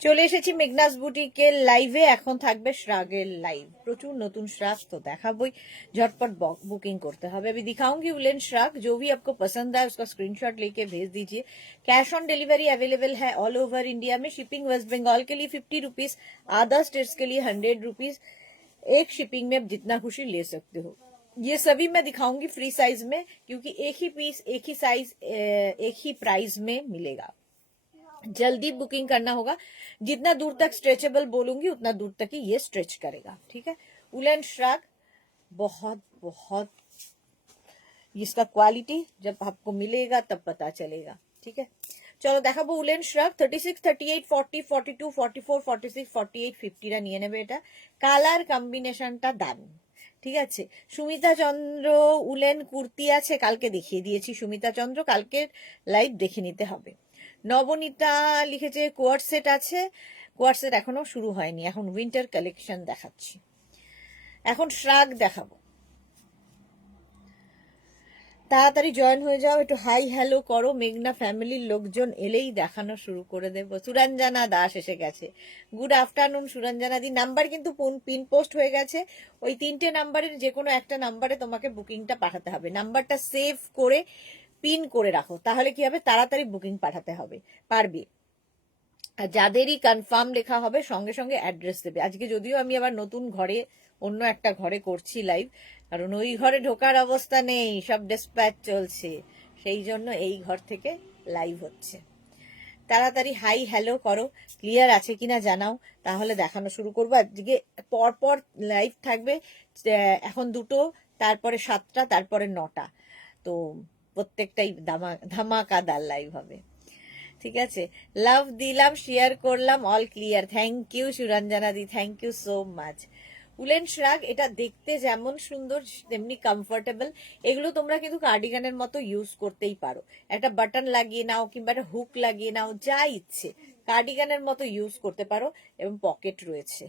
চলে এসেছি মেঘনাস বুটিকের লাইভে। এখন থাকবে श्रागेर लाइव, प्रचुर नतून श्राग तो देखाबोई, झटपट बुकिंग करते हैं। अभी दिखाऊंगी उलेन श्राग, जो भी आपको पसंद आए उसका स्क्रीनशॉट लेके भेज दीजिए। कैश ऑन डिलीवरी अवेलेबल है ऑल ओवर इंडिया में। शिपिंग वेस्ट बंगाल के लिए 50 रुपीज, अदर स्टेट्स के लिए 100 रुपीज। एक शिपिंग में आप जितना खुशी ले सकते हो। ये सभी मैं दिखाऊंगी फ्री साइज में, क्योंकि एक ही पीस, एक ही साइज, एक ही प्राइस में मिलेगा। जल्दी बुकिंग करना होगा। जितना दूर तक स्ट्रेचेबल बोलूंगी उतना दूर तक ही ये स्ट्रेच करेगा, ठीक है। उलेन श्राग बहुत बहुत, इसका क्वालिटी जब आपको मिलेगा तब पता चलेगा, ठीक है। चलो देखाबो उलेन श्राग 36, 38, 40, 42, 44, 46, 48, 50 টা নিয়ে নেবে। এটা কালার কম্বিনেশনটা দারুণ, ঠিক আছে। সুমিতা চন্দ্র উলেন কুর্তি আছে, কালকে দেখিয়ে দিয়েছি সুমিতা চন্দ্র, কালকে লাইভ দেখে নিতে হবে। নবনীতা লিখেছে কোয়ার্ট সেট আছে, কোয়ার্ট সেট এখনো শুরু হয়নি, এখন উইন্টার কালেকশন দেখাচ্ছি। এখন শ্রাগ দেখাবো, তাড়াতাড়ি জয়েন হয়ে যাও, একটু হাই হ্যালো করো। মেঘনা ফ্যামিলির লোকজন এলেই দেখানো শুরু করে দেবো। সুরঞ্জনা দাস এসে গেছে, গুড আফটারনুন সুরঞ্জনা দি। নাম্বার কিন্তু পিন পোস্ট হয়ে গেছে, ওই 3টে নাম্বারের যে কোনো একটা নাম্বারে তোমাকে বুকিংটা পাঠাতে হবে। নাম্বারটা সেভ করে পিন করে রাখো, তাহলে কি হবে, তাড়াতাড়ি বুকিং পাঠাতে হবে পারবে। আর যাদেরই কনফার্ম লেখা হবে সঙ্গে সঙ্গে অ্যাড্রেস দেবে। আজকে যদিও আমি আবার নতুন ঘরে, অন্য একটা ঘরে করছি লাইভ, কারণ ওই ঘরে ঢোকার অবস্থা নেই, সব ডিসপ্যাচ চলছে, সেই জন্য এই ঘর থেকে লাইভ হচ্ছে। তাড়াতাড়ি হাই হ্যালো করো, ক্লিয়ার আছে কিনা জানাও, তাহলে দেখানো শুরু করবো। আজকে পরপর লাইভ থাকবে, এখন 2টো, তারপরে 7টা, তারপরে 9টা, তো প্রত্যেকটাই ধামাকাদার লাইভ হবে, ঠিক আছে। লাভ দিলাম, শেয়ার করলাম, all clear. Thank you Suranjana di, thank you so much. Woollen shrug এটা দেখতে যেমন সুন্দর তেমনি কমফোর্টেবল। এগুলো তোমরা কিন্তু কার্ডিগানের মতো ইউজ করতেই পারো, একটা বাটন লাগিয়ে নাও কিংবা একটা হুক লাগিয়ে নাও, যা ইচ্ছে কার্ডিগানের মতো ইউজ করতে পারো, এবং পকেট রয়েছে।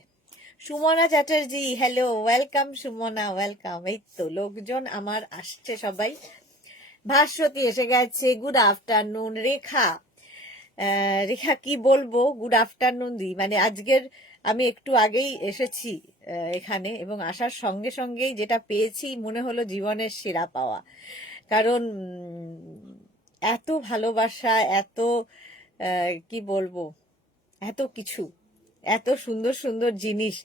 Sumana Chatterjee hello, welcome Sumana, welcome. এই তো লোকজন আমার আসছে সবাই। ভাস্বতী এসে গেছে, গুড আফটারনুন। রেখা, রেখা কি বলবো, গুড আফটারনুন দি। মানে আজকের আমি একটু আগেই এসেছি এখানে, এবং আসার সঙ্গে সঙ্গেই যেটা পেয়েছি মনে হলো জীবনের সেরা পাওয়া। কারণ এত ভালোবাসা, এত কি বলবো, এত কিছু, এত সুন্দর সুন্দর জিনিস,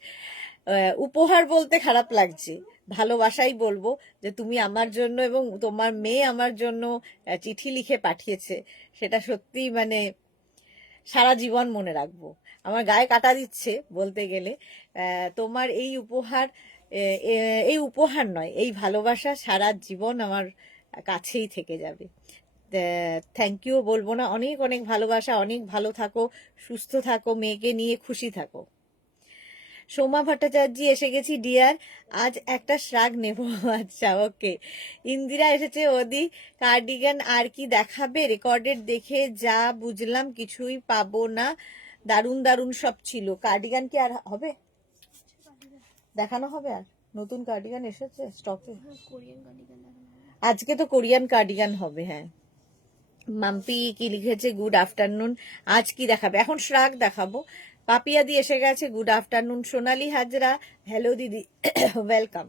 উপহার বলতে খারাপ লাগছে, ভালোবাসাই বলবো, যে তুমি আমার জন্য এবং তোমার মেয়ে আমার জন্য চিঠি লিখে পাঠিয়েছে, সেটা সত্যি মানে সারা জীবন মনে রাখবো। আমার গায়ে কাটা দিচ্ছে বলতে গেলে। তোমার এই উপহার, এই উপহার নয়, এই ভালোবাসা সারা জীবন আমার কাছেই থেকে যাবে। থ্যাংক ইউ বলবো না, অনেক অনেক ভালোবাসা, অনেক ভালো থাকো, সুস্থ থাকো, মেয়েকে নিয়ে খুশি থাকো। সোমা ভট্টাচার্য এসে গেছি ডিয়ার, আজ একটা শ্রাগ নেব। আচ্ছা ওকে। ইন্দিরা এসেছে, ওদি কার্ডিগান আর কি দেখাবে, রেকর্ডেড দেখে যা বুঝলাম কিছুই পাবো না, দারুণ দারুণ সব ছিল। কার্ডিগান কি আর হবে, দেখানো হবে? আর নতুন কার্ডিগান এসেছে স্টকে, আজকে তো কোরিয়ান কার্ডিগান হবে। হ্যাঁ, মাম্পি কি লিখেছে, গুড আফটারনুন, আজ কি দেখাবে? এখন শ্রাগ দেখাবো। পাপিয়া দি এসে গেছে, গুড আফটারনুন। সোনালি হাজরা হ্যালো দিদি, ওয়েলকাম।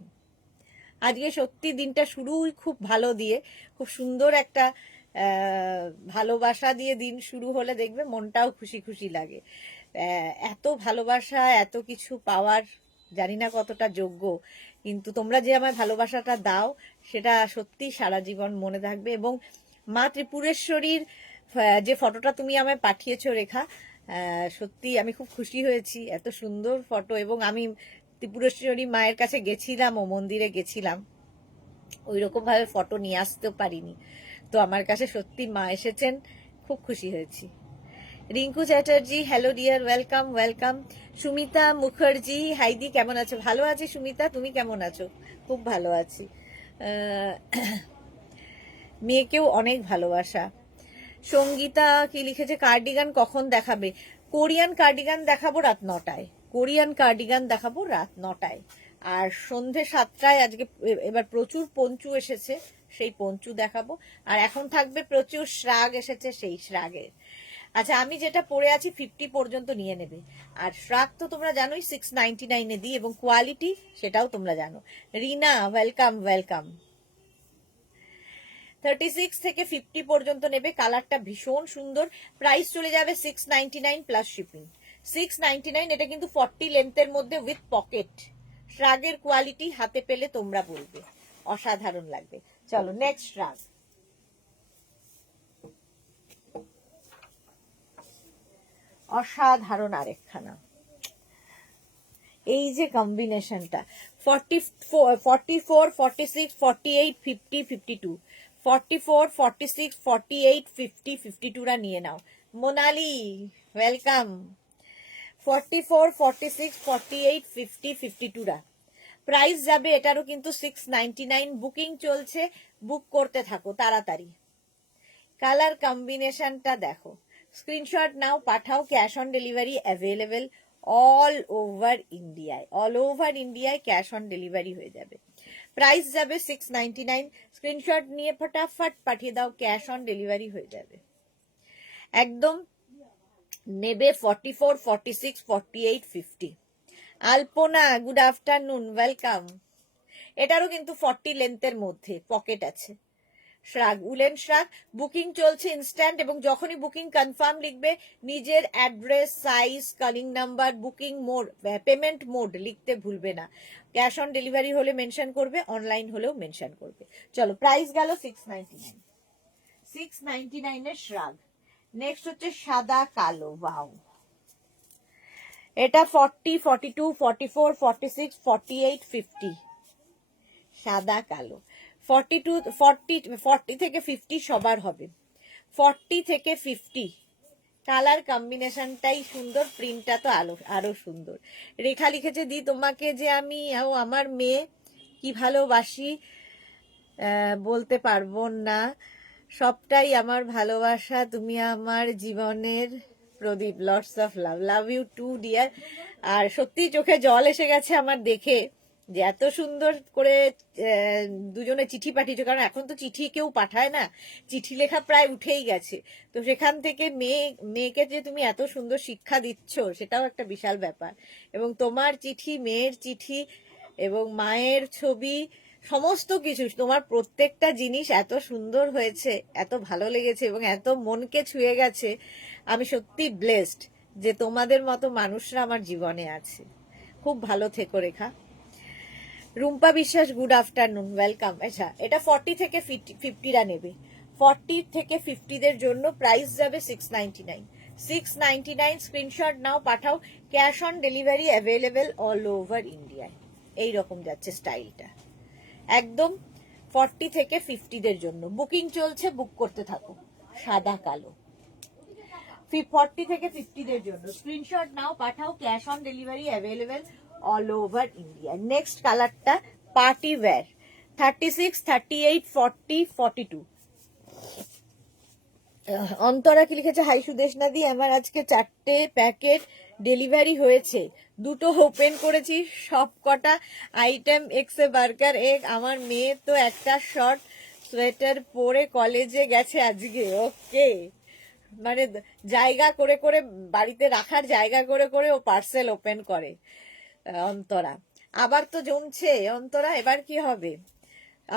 আজকে সত্যি দিনটা শুরুই খুব ভালো দিয়ে, খুব সুন্দর একটা ভালোবাসা দিয়ে দিন শুরু হলে দেখবে মনটাও খুশি খুশি লাগে। এত ভালোবাসা, এত কিছু পাওয়ার জানি না কতটা যোগ্য, কিন্তু তোমরা যে আমার ভালোবাসাটা দাও সেটা সত্যি সারা জীবন মনে থাকবে। এবং মা ত্রিপুরেশ্বরীর যে ফটোটা তুমি আমায় পাঠিয়েছো রেখা, সত্যি আমি খুব খুশি হয়েছি, এত সুন্দর ফটো। এবং আমি ত্রিপুরেশ্বরী মায়ের কাছে গেছিলাম, ও মন্দিরে গেছিলাম, ওই রকম ভাবে ফটো নিয়ে আসতেও পারিনি, তো আমার কাছে সত্যি মা এসেছেন, খুব খুশি হয়েছি। Rinku Chatterjee hello dear, welcome welcome. Sumita Mukherjee হাইদি কেমন আছো? ভালো আছি সুমিতা, তুমি কেমন আছো? খুব ভালো আছি। মেয়েকেও অনেক ভালোবাসা। সঙ্গীতা কি লিখেছে, কার্ডিগান কখন দেখাবে? কোরিয়ান কার্ডিগান দেখাবো রাত 9টায়, কোরিয়ান কার্ডিগান দেখাবো রাত 9টায়। আর সন্ধে 7টায় আজকে এবার প্রচুর পঞ্চু এসেছে, সেই পঞ্চু দেখাবো। আর এখন থাকবে প্রচুর শ্রাগ এসেছে, সেই শ্রাগের। আচ্ছা, আমি যেটা পরে আছি 50 পর্যন্ত নিয়ে নেবে। আর শ্রাগ তো তোমরা জানোই 699 দিই, এবং কোয়ালিটি সেটাও তোমরা জানো। রিনা, ওয়েলকাম ওয়েলকাম। 36 থেকে 50 পর্যন্ত নেবে, কালারটা ভীষণ সুন্দর। প্রাইস চলে যাবে 699 প্লাস শিপিং। 699, এটা কিন্তু 40 লেন্থের মধ্যে উইথ পকেট। শ্রাগের কোয়ালিটি হাতে পেলে তোমরা বলবে অসাধারণ লাগবে। চলো নেক্সট শ্রাগ। অসাধারণ আরেকখানা, এই যে কম্বিনেশনটা 44, 46, 48, 50, 52, 44, 46, 48, 50, 52 রা নিয়ে নাও। মোনালি, ওয়েলকাম। 44, 46, 48, 50, 52 রা প্রাইস যাবে এটারও কিন্তু 699। বুকিং চলছে, বুক করতে থাকো তাড়াতাড়ি। কালার কম্বিনেশনটা দেখো, স্ক্রিনশট নাও, পাঠাও। Cash on delivery available all over ইন্ডিয়ায়। অল ওভার ইন্ডিয়ায় ক্যাশ অন ডেলিভারি হয়ে যাবে। প্রাইস যাবে 699। স্ক্রিনশট নিয়ে ফটাফট পাঠিয়ে দাও, ক্যাশ অন ডেলিভারি হয়ে যাবে একদম। নেবে 44, 46, 48, 50। আলপনা, গুড আফটারনুন, ওয়েলকাম। এটারও কিন্তু 40 লেন্থের মধ্যে পকেট আছে। শ্রাগ, উলেন শ্রাগ, বুকিং চলছে ইনস্ট্যান্ট, এবং যখনই বুকিং কনফার্ম লিখবে নিজের address, size, calling number, booking mode, payment mode লিখতে ভুলবে না। ক্যাশ অন ডেলিভারি হলে মেনশন করবে, অনলাইন হলেও মেনশন করবে। চলো, প্রাইস গেল 699। 699 এর শ্রাগ। নেক্সট হচ্ছে সাদা কালো, ওয়াও। এটা 40, 42, 44, 46, 48, 50। সাদা কালো 42, 40 থেকে 50 সবার হবে। 40 থেকে 50 কালার কম্বিনেশনটাই সুন্দর, প্রিন্টটা তো আরো সুন্দর। রেখা লিখেছে, দি তোমাকে যে আমি ও আমার মেয়ে কি ভালোবাসি বলতে পারবো না, সবটাই আমার ভালোবাসা, তুমি আমার জীবনের প্রদীপ। Lots of love, love you too dear. আর সত্যি চোখে জল এসে গেছে আমার দেখে, যে এত সুন্দর করে দুজনে চিঠি পাঠিয়েছো। কারণ এখন তো চিঠি কেউ পাঠায় না, চিঠি লেখা প্রায় উঠেই গেছে। তো সেখান থেকে মেয়েকে যে তুমি এত সুন্দর শিক্ষা দিচ্ছ, সেটাও একটা বিশাল ব্যাপার। এবং তোমার চিঠি, মেয়ের চিঠি, এবং মায়ের ছবি, সমস্ত কিছু, তোমার প্রত্যেকটা জিনিস এত সুন্দর হয়েছে, এত ভালো লেগেছে, এবং এত মনকে ছুঁয়ে গেছে। আমি সত্যি ব্লেসড যে তোমাদের মতো মানুষরা আমার জীবনে আছে। খুব ভালো থেকো রেখা। রুম্পা বিশ্বাস, গুড আফটারনুন, ওয়েলকাম। আচ্ছা, এটা 40 থেকে 50 রা নেবে। 40 থেকে 50 দের জন্য প্রাইস যাবে 699। 699, স্ক্রিনশট নাও, পাঠাও। Cash on delivery available all over ইন্ডিয়ায়। এইরকম যাচ্ছে স্টাইলটা একদম। 40 থেকে 50 দের জন্য বুকিং চলছে, বুক করতে থাকো। সাদা কালো 40 থেকে 50 দের জন্য স্ক্রিনশট নাও, পাঠাও। Cash on delivery available all over India. Next কালারটা পার্টি ওয়্যার, 36, 38, 40, 42। অন্তরা কি লিখেছে, হাই সুদেশনা দি, আমার আজকে 4টে প্যাকেট ডেলিভারি হয়েছে, দুটো ওপেন করেছি, সব কটা আইটেম এক্সে বার্গার এগ। আমার মেয়ে তো একটা শর্ট সোয়েটার পরে কলেজে গেছে আজকে। ওকে, মানে জায়গা করে করে, বাড়িতে রাখার জায়গা করে করে ও পার্সেল ওপেন করে। অন্তরা আবার তো জমছে। অন্তরা এবার কি হবে?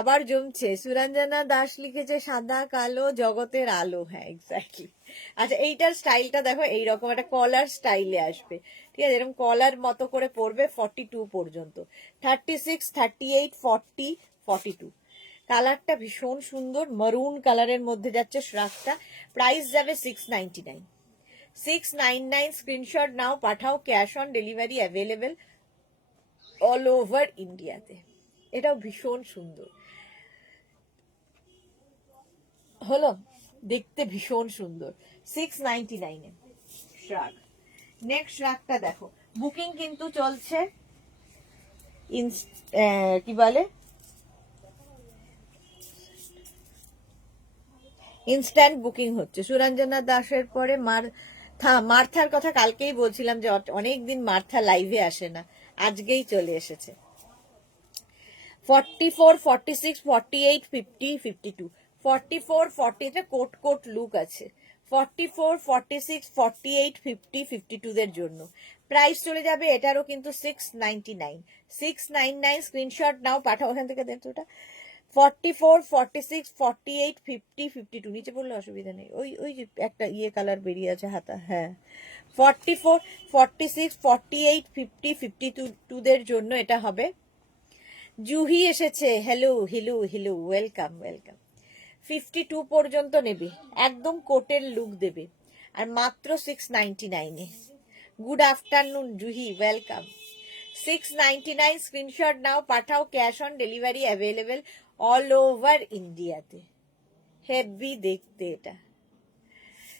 আবার জমছে। সুরঞ্জনা দাস লিখেছে, সাদা কালো জগতের আলো। হ্যাঁ, এক্স্যাক্টলি। আচ্ছা, এইটার স্টাইলটা দেখো, এইরকম একটা কলার স্টাইলে আসবে, ঠিক আছে? এরকম কলার মতো করে পড়বে 42 পর্যন্ত। 36, 38, 40, 42। কালারটা ভীষণ সুন্দর, মারুন কালারের মধ্যে যাচ্ছে শ্রাগটা। প্রাইস যাবে 699। 699, স্ক্রিনশট নাও, পাঠাও। Cash on delivery available all over ইন্ডিয়াতে। এটাও ভীষণ সুন্দর হলো, দেখতে ভীষণ সুন্দর। 699 শ্রাগ। নেক্সট শ্রাগটা দেখো, বুকিং কিন্তু চলছে, কি বলে, ইনস্ট্যান্ট বুকিং হচ্ছে। সুরঞ্জনা দাসের পরে মার্থার কথা কালকেই বলছিলাম যে অনেকদিন মার্থা লাইভে আসে না, আজকেই চলে এসেছে। 44, 46, 48, 50, 52। 44, 40 তে কোট কোট লুক আছে। 44, 46, 48, 50, 52 দের জন্য প্রাইস চলে যাবে এটারও কিন্তু 699, 699 স্ক্রিনশট নাও, পাঠাও ওখান থেকে দেখো ওটা। 44, 46, 48, 50, 52 নিচে পড়লে অসুবিধা নেই, ওই ওই যে একটা ইয়ে কালার বেরিয়ে আছে হাতা, হ্যাঁ 44, 46, 48, 50, 52 দের জন্য এটা হবে। জুহি এসেছে, hello hello hello, welcome welcome. 52 পর্যন্ত নেবে, একদম কোটের লুক দেবে, আর মাত্র 699 এ। Good afternoon Juhi, welcome. 699 screenshot নাও, পাঠাও, cash on delivery available all over ইন্ডিয়াতে। হেভি দেখতে এটা,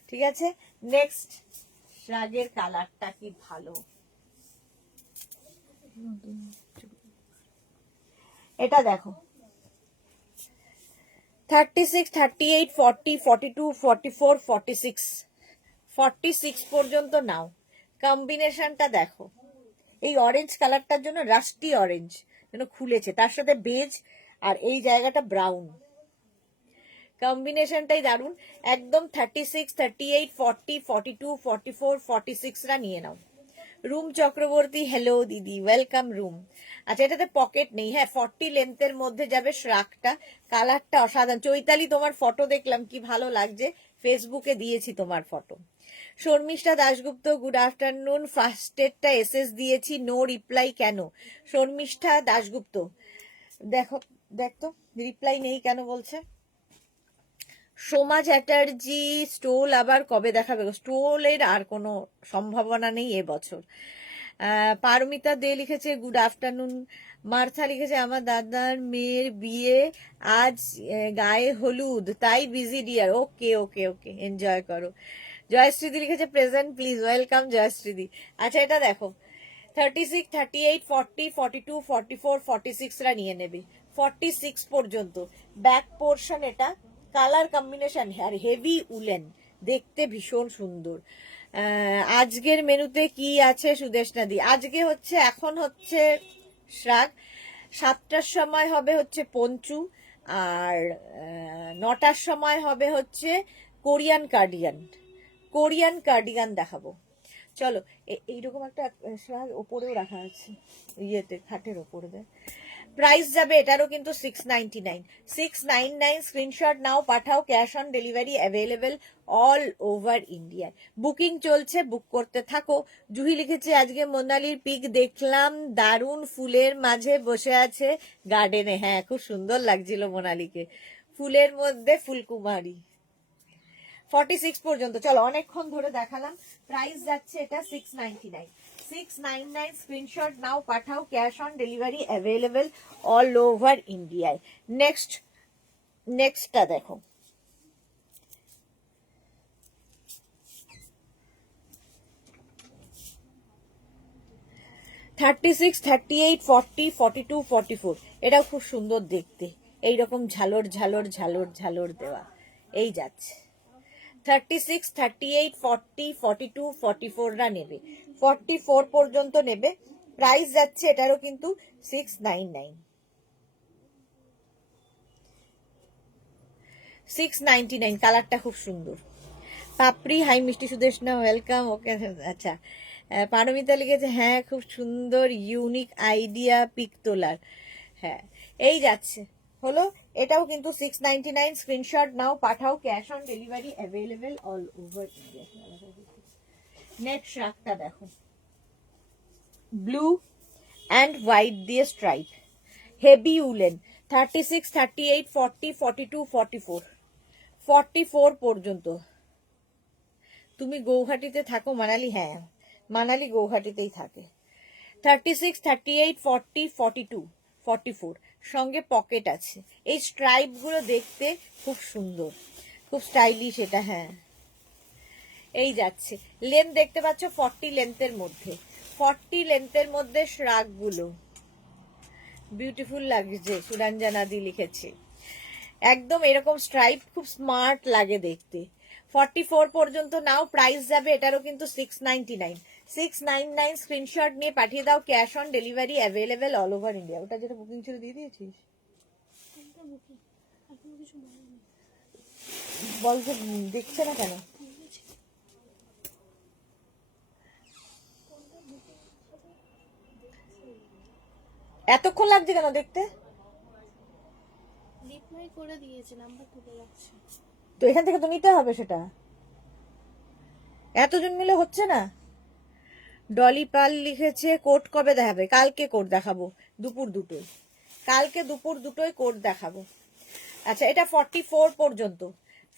ঠিক আছে। নেক্সট শ্রাগের কালারটা কি ভালো, এটা দেখো 36, 38, 40, 42, 44, 46, 46 পর্যন্ত নাও। কম্বিনেশনটা দেখো, এই অরেঞ্জ কালারটার জন্য রাস্টি অরেঞ্জ যেন খুলেছে, তার সাথে বেজ আর এই জায়গাটা ব্রাউন, কম্বিনেশনটাই দারুন একদম। 36, 38, 40, 42, 44, 46 রা নিয়ে নাও। রুম চক্রবর্তী, হ্যালো দিদি, ওয়েলকাম রুম। আচ্ছা এটাতে পকেট নেই, হ্যাঁ 40 লেন্থের মধ্যে যাবে শ্রাকটা, কালারটা অসাধারণ। চৈতালি তোমার ফটো দেখলাম, কি ভালো লাগছে, ফেসবুকে দিয়েছি তোমার photo. Sharmistha Dasgupta, good afternoon. ফার্স্টেরটা এসএস দিয়েছি, নো রিপ্লাই কেন? শর্মিষ্ঠা দাশগুপ্ত, দেখো দেখতো রিপ্লাই নেই কেন বলছে। সোমা চ্যাটার্জি, স্টোল আবার কবে দেখাবে? স্টোলের আর কোনো সম্ভাবনা নেই এবছর। পারমিতা দে লিখেছে গুড আফটারনুন। মার্থা লিখেছে আমার দাদার মেয়ের বিয়ে আজ, গায়ে হলুদ, তাই বিজি ডিয়ার। ওকে ওকে ওকে, এনজয় করো। জয়শ্রীদি লিখেছে প্রেজেন্ট প্লিজ, ওয়েলকাম জয়শ্রীদি। আচ্ছা এটা দেখো 36, 38, 40, 42, 44, 46 রা নিয়ে নেবে, 46 পর্যন্ত। ব্যাক পোর্শন এটা, কালার কম্বিনেশন আর হেভি উলেন, দেখতে ভীষণ সুন্দর। আজকের মেনুতে কি আছে সুদেশনা দি? আজকে হচ্ছে, এখন হচ্ছে শ্রাগ, 7টার সময় হবে হচ্ছে পঞ্চু, আর 9টার সময় হবে হচ্ছে কোরিয়ান কার্ডিগান, কোরিয়ান কার্ডিগান দেখাবো। চলো এইরকম একটা শ্রাগ ওপরেও রাখা আছে, ইয়েতে খাটের ওপরে দেয়। প্রাইস যাবে এটারও কিন্তু 699, 699 স্ক্রিনশট নাও, পাঠাও, cash on delivery available all over India. Booking চলছে, বুক করতে থাকো। জুহি লিখেছে আজকে মোনালির পিক দেখলাম, দারুণ ফুলের মাঝে বসে আছে গার্ডেনে। হ্যাঁ খুব সুন্দর লাগছিল মোনালিকে, ফুলের মধ্যে ফুলকুমারী। 46 পর্যন্ত, চলো অনেকক্ষণ ধরে দেখালাম। প্রাইস যাচ্ছে এটা 699, 699 স্ক্রিনশট নাও, পাঠাও, cash on delivery available all over ইন্ডিয়ায়। নেক্সটটা দেখো, থার্টি সিক্স, 38, 40, 42, 44, এটাও খুব সুন্দর দেখতে, এইরকম ঝালর ঝালর ঝালর ঝালর দেওয়া, এই যাচ্ছে। 36, 38, 40, 42, 44 রা নেবে, 44 পর্যন্ত নেবে। প্রাইস যাচ্ছে এটারও কিন্তু 699, 699। কালারটা খুব সুন্দর। পাপড়ি, হাই মিষ্টি সুদেশনা, ওয়েলকাম। ওকে আচ্ছা, পারমিতা লিখেছে হ্যাঁ খুব সুন্দর ইউনিক আইডিয়া পিক তোলার। হ্যাঁ এই যাচ্ছে, হলো এটাও কিন্তু 699, স্ক্রিনশট নাও, পাঠাও, cash on delivery available all over India. Next শ্রাগটা দেখো, ব্লু অ্যান্ড হোয়াইট দিয়ে স্ট্রাইপ, হেভি উলেন, 36, 38, 40, 42, 44, 44 পর্যন্ত। তুমি গৌহাটিতে থাকো মানালি? হ্যাঁ মানালি গৌহাটিতেই থাকে। 36, 38, 40, 42, 44, সঙ্গে পকেট আছে। এই স্ট্রাইপ গুলো দেখতে খুব সুন্দর, খুব স্টাইলিশ এটা। হ্যাঁ এই যাচ্ছে, লেন্থ দেখতে পাচ্ছ 40 লেন্থের মধ্যে, 40 লেন্থের মধ্যে শ্রাগ গুলো বিউটিফুল লাগছে। সুরঞ্জনা দি লিখেছে একদম এরকম স্ট্রাইপ খুব স্মার্ট লাগে দেখতে। 44 পর্যন্ত নাও, প্রাইস যাবে এটারও কিন্তু 699, 699 স্ক্রিনশট নিয়ে পাঠিয়ে দাও, cash on delivery available all over India. ওটা যেটা বুকিং ছিল দিয়ে দিয়েছিস, বল যে দেখছে না কেন? এতক্ষণ লাগছে কেন দেখতে? রিপ্লাই করে দিয়েছে, নাম্বার তুলে রাখছে। তো এখান থেকে তো নিতে হবে সেটা, এতজন মিলে হচ্ছে না। ডলি পাল লিখেছে কোড কবে দেখাবে? কালকে কোড দেখাবো দুপুর দুটোয়, কালকে দুপুর দুটোয় কোড দেখাবো। আচ্ছা, এটা 44 পর্যন্ত,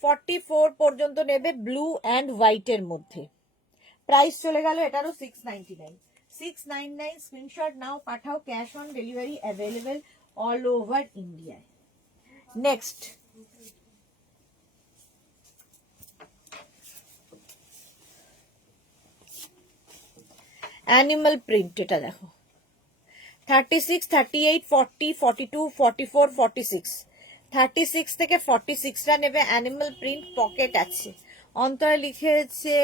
44 পর্যন্ত নেবে ব্লু অ্যান্ড হোয়াইটের মধ্যে। প্রাইস চলে গেল এটারও 699, 699। স্ক্রিনশট নাও, পাঠাও, cash on delivery available all over ইন্ডিয়ায়। নেক্সট অ্যানিমাল প্রিন্ট, এটা দেখো 36, 38, 40, 42, 44, 46, 36 থেকে 46টা নেবে। অ্যানিমাল প্রিন্ট, পকেট আছে। অন্তরে লিখেছে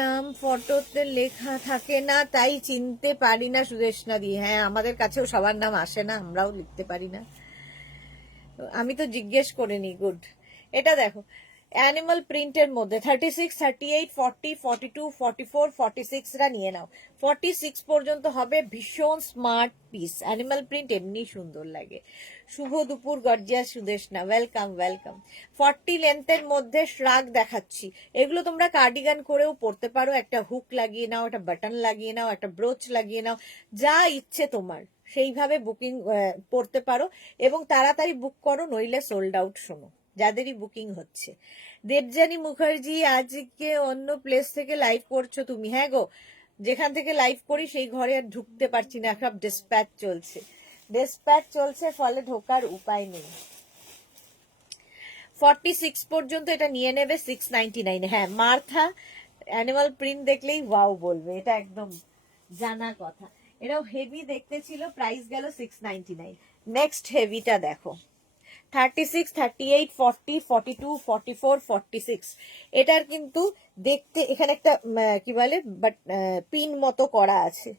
নাম ফটোতে লেখা থাকে না তাই চিনতে পারি না সুদেশনা দি। হ্যাঁ, আমাদের কাছেও সবার নাম আসে না, আমরাও লিখতে পারি না, আমি তো জিজ্ঞেস করিনি। গুড। এটা দেখো অ্যানিমাল প্রিন্টের মধ্যে 36, 38, 40, 42, 44, 46রা নিয়ে নাও। 46 পর্যন্ত হবে। ভীষণ স্মার্ট পিস, অ্যানিমাল প্রিন্ট এমনি সুন্দর লাগে। শুভ দুপুর গর্জিয়াস সুদেশনা, ওয়েলকাম ওয়েলকাম। 40 লেন্থের মধ্যে শ্রাগ দেখাচ্ছি। এগুলো তোমরা কার্ডিগান করেও পরতে পারো, একটা হুক লাগিয়ে নাও, একটা বাটন লাগিয়ে নাও, একটা ব্রোচ লাগিয়ে নাও, যা ইচ্ছে তোমার সেইভাবে বুকিং করতে পারো এবং তাড়াতাড়ি বুক করো, নইলে সোল্ড আউট। শোনো, যাদেরই বুকিং হচ্ছে। দেবযানী মুখার্জি, আজকে অন্য প্লেস থেকে লাইভ করছো তুমি? হ্যাঁ গো, যেখান থেকে লাইভ করি সেই ঘরে আর ঢুকতে পারছি না, সব ডিসপ্যাচ চলছে, ডিসপ্যাচ চলছে, ফলে ঢোকার উপায় নেই। 46 পর্যন্ত এটা নিয়ে নেবে 699। হ্যাঁ, মার্থা অ্যানিমাল প্রিন্ট দেখলেই ওয়াও বলবে, এটা একদম জানা কথা। এটাও হেভি দেখতে ছিল, প্রাইস গেল 699। নেক্সট হেভিটা দেখো 36, 38, 40, 42, 44, 46। এটার কিন্তু দেখতে এখানে একটা কি বলে বাট পিন মতো করা আছে,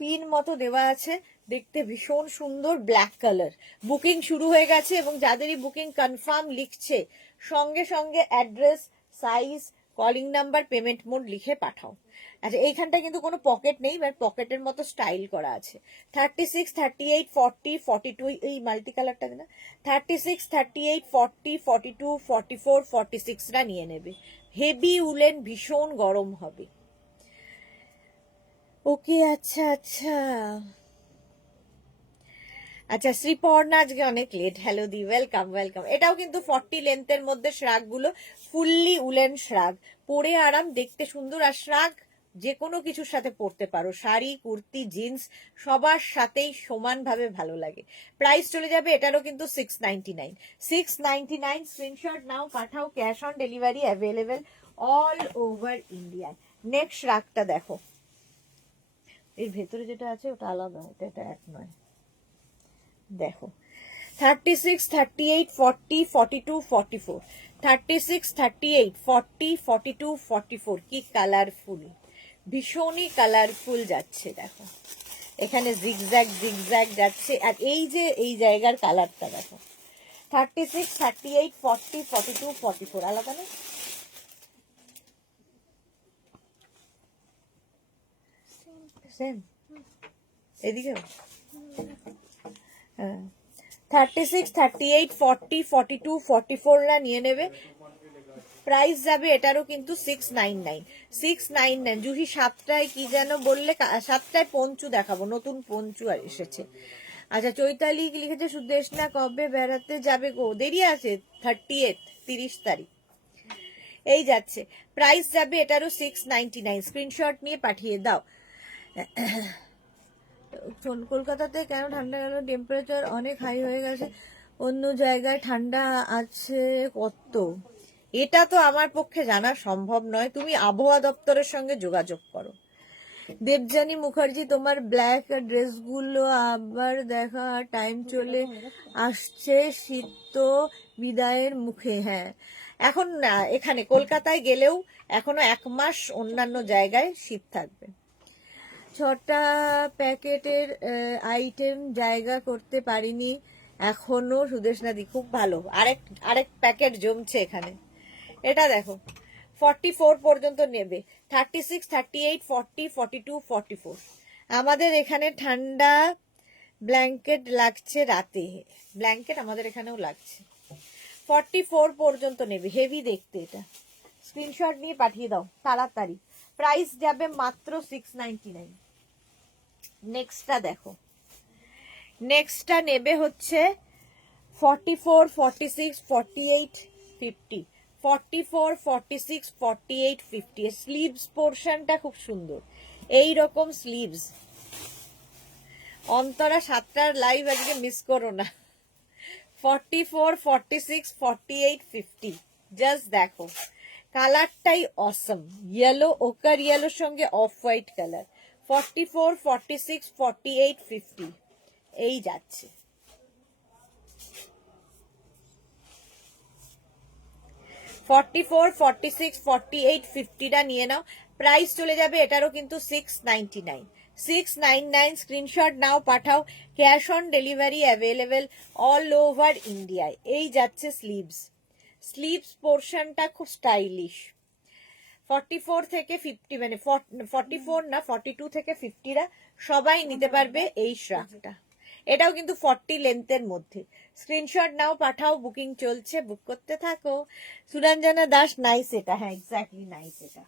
পিন মতো দেওয়া আছে, দেখতে ভীষণ সুন্দর, ব্ল্যাক কালার। বুকিং শুরু হয়ে গেছে এবং যাদেরই বুকিং কনফার্ম লিখছে সঙ্গে সঙ্গে address, size, calling number, payment mode লিখে পাঠাও। আচ্ছা, এইখানটা কিন্তু কোনো পকেট নেই, বাট পকেটের মতো স্টাইল করা আছে। 36, 38, 40, 42, এই মাল্টি কালারটা না, 36, 38, 40, 42, 44, 46রা নিয়ে নেবে। হেভি উলেন, ভীষণ গরম হবে। ওকে, আচ্ছা আচ্ছা আচ্ছা। শ্রীপর্ণা আজকে অনেক লেট, হ্যালো দি, ওয়েলকাম ওয়েলকাম। এটাও কিন্তু 40 লেন্থের মধ্যে শ্রাগ গুলো, ফুললি উলেন শ্রাগ, পরে আরাম, দেখতে সুন্দর। আর শ্রাগ যে কোনো কিছুর সাথে পরতে পারো, শাড়ি, কুর্তি, জিন্স, সবার সাথেই সমানভাবে ভালো লাগে। প্রাইস চলে যাবে এটারও কিন্তু 699, 699। স্ক্রিনশট নাও, পাঠাও, cash on delivery available all over India. Next শ্রাগটা দেখো, এর ভেতরে যেটা আছে ওটা আলাদা, এটা এক নয়। দেখো 36, 38, 40, 42, 44, 36, 38, 40, 42, 44। কি কালারফুল, ভীষণই কালারফুল যাচ্ছে। দেখো এখানে জিগজ্যাগ জিগজ্যাগ যাচ্ছে, আর এই যে এই জায়গার কালারটা দেখো। 36, 38, 40, 42, 44 আলাদা না? সেম এদিকেও। হ্যাঁ, 36, 38, 40, 42, 44রা নিয়ে নেবে। প্রাইস যাবে এটারও কিন্তু 699, 699। জুহি 7টায় কি যেন বললে, 7টায় পঞ্চু দেখাবো, নতুন পঞ্চু এসেছে। আচ্ছা, চৈতালি লিখেছে সুদেশনা কবে বেড়াতে যাবে গো? দেরি আছে, 30th, 30 তারিখ এই যাচ্ছে। প্রাইস যাবে এটারও 699। স্ক্রিনশট নিয়ে পাঠিয়ে দাও। কলকাতাতে কেন ঠান্ডা গেল? টেম্পারেচার অনেক হাই হয়ে গেছে, অন্য জায়গায় ঠান্ডা আছে কত? এটা তো আমার পক্ষে জানা সম্ভব নয়, তুমি আবহাওয়া দপ্তরের সঙ্গে যোগাযোগ করো। দেবযানী মুখার্জি, তোমার ব্ল্যাক ড্রেসগুলো আবার দেখা, টাইম চলে আসছে, শীত তো বিদায়ের মুখে। হ্যাঁ, এখন এখানে কলকাতায় গেলেও এখনো 1 মাস অন্যান্য জায়গায় শীত থাকবে। 6টা প্যাকেটের আইটেম জায়গা করতে পারিনি এখনো সুদেশনাদি, খুব ভালো, আরেক আরেক প্যাকেট জমছে এখানে। এটা দেখো 44 পর্যন্ত নেবে, 36, 38, 40, 42, 44। আমাদের এখানে ঠান্ডা ব্ল্যাঙ্কেট লাগছে রাতে, ব্ল্যাঙ্কেট আমাদের এখানেও লাগছে। 44 পর্যন্ত নেবে, হেভি দেখতে এটা। স্ক্রিনশট নিয়ে পাঠিয়ে দাও তাড়াতাড়ি, প্রাইস যাবে মাত্র 699। নেক্সটটা দেখো, নেক্সটটা নেবে হচ্ছে 44, 46, 48, 50। 44, 46, 48, 50। স্লিভস পোর্শনটা খুব সুন্দর, এই রকম স্লিভস। অন্তরা 7টার লাইভ আজকে মিস করো না। 44, 46, 48, 50। জাস্ট দেখো, কালারটাই অসম, ইয়েলো, ওকার ইয়েলোর সঙ্গে অফ হোয়াইট কালার। 44, 46, 48, 50 এই যাচ্ছে। 44, 46, 48, 50টা নিয়ে নাও, প্রাইস চলে যাবে এটারও কিন্তু 699। 699 স্ক্রিনশট নাও, পাঠাও। Cash on delivery available all over ইন্ডিয়ায়। এই যাচ্ছে স্লিভস, স্লিভস পোর্শনটা খুব স্টাইলিশ। 44 থেকে 50, মানে 44 না 42 থেকে 50রা সবাই নিতে পারবে এই শ্রাকটা। এটাও কিন্তু 40 লেন্থের মধ্যে। স্ক্রিনশট নাও, পাঠাও, বুকিং চলছে, বুক করতে থাকো। সুরঞ্জনা দাস, নাইস এটা, হ্যাঁ এক্স্যাক্টলি নাইস এটা।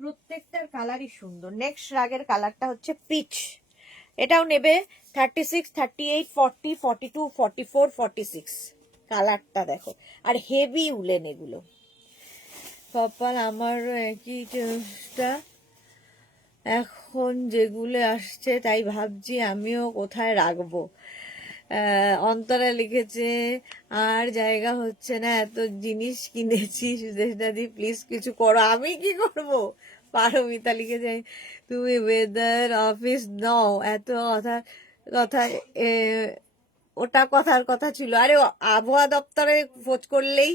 প্রত্যেকটার কালারই সুন্দর। নেক্সট শ্রাগের কালারটা হচ্ছে পিচ, এটাও নেবে 36, 38, 40, 42, 44, 46। কালারটা দেখো, আর হেভি উলেন এগুলো। কপাল আমারও একই চেষ্টা, এখন যেগুলো আসছে তাই ভাবছি আমিও কোথায় রাখবো। অন্তরা লিখেছে আর জায়গা হচ্ছে না, এত জিনিস কিনেছি, সুদেশদাদি প্লিজ কিছু করো। আমি কি করব? পারমিতা লিখেছে তুমি ওয়েদার অফিস নাও, এত কথা কথা ওটা কথার কথা ছিল। আরে আবহাওয়া দপ্তরে খোঁজ করলেই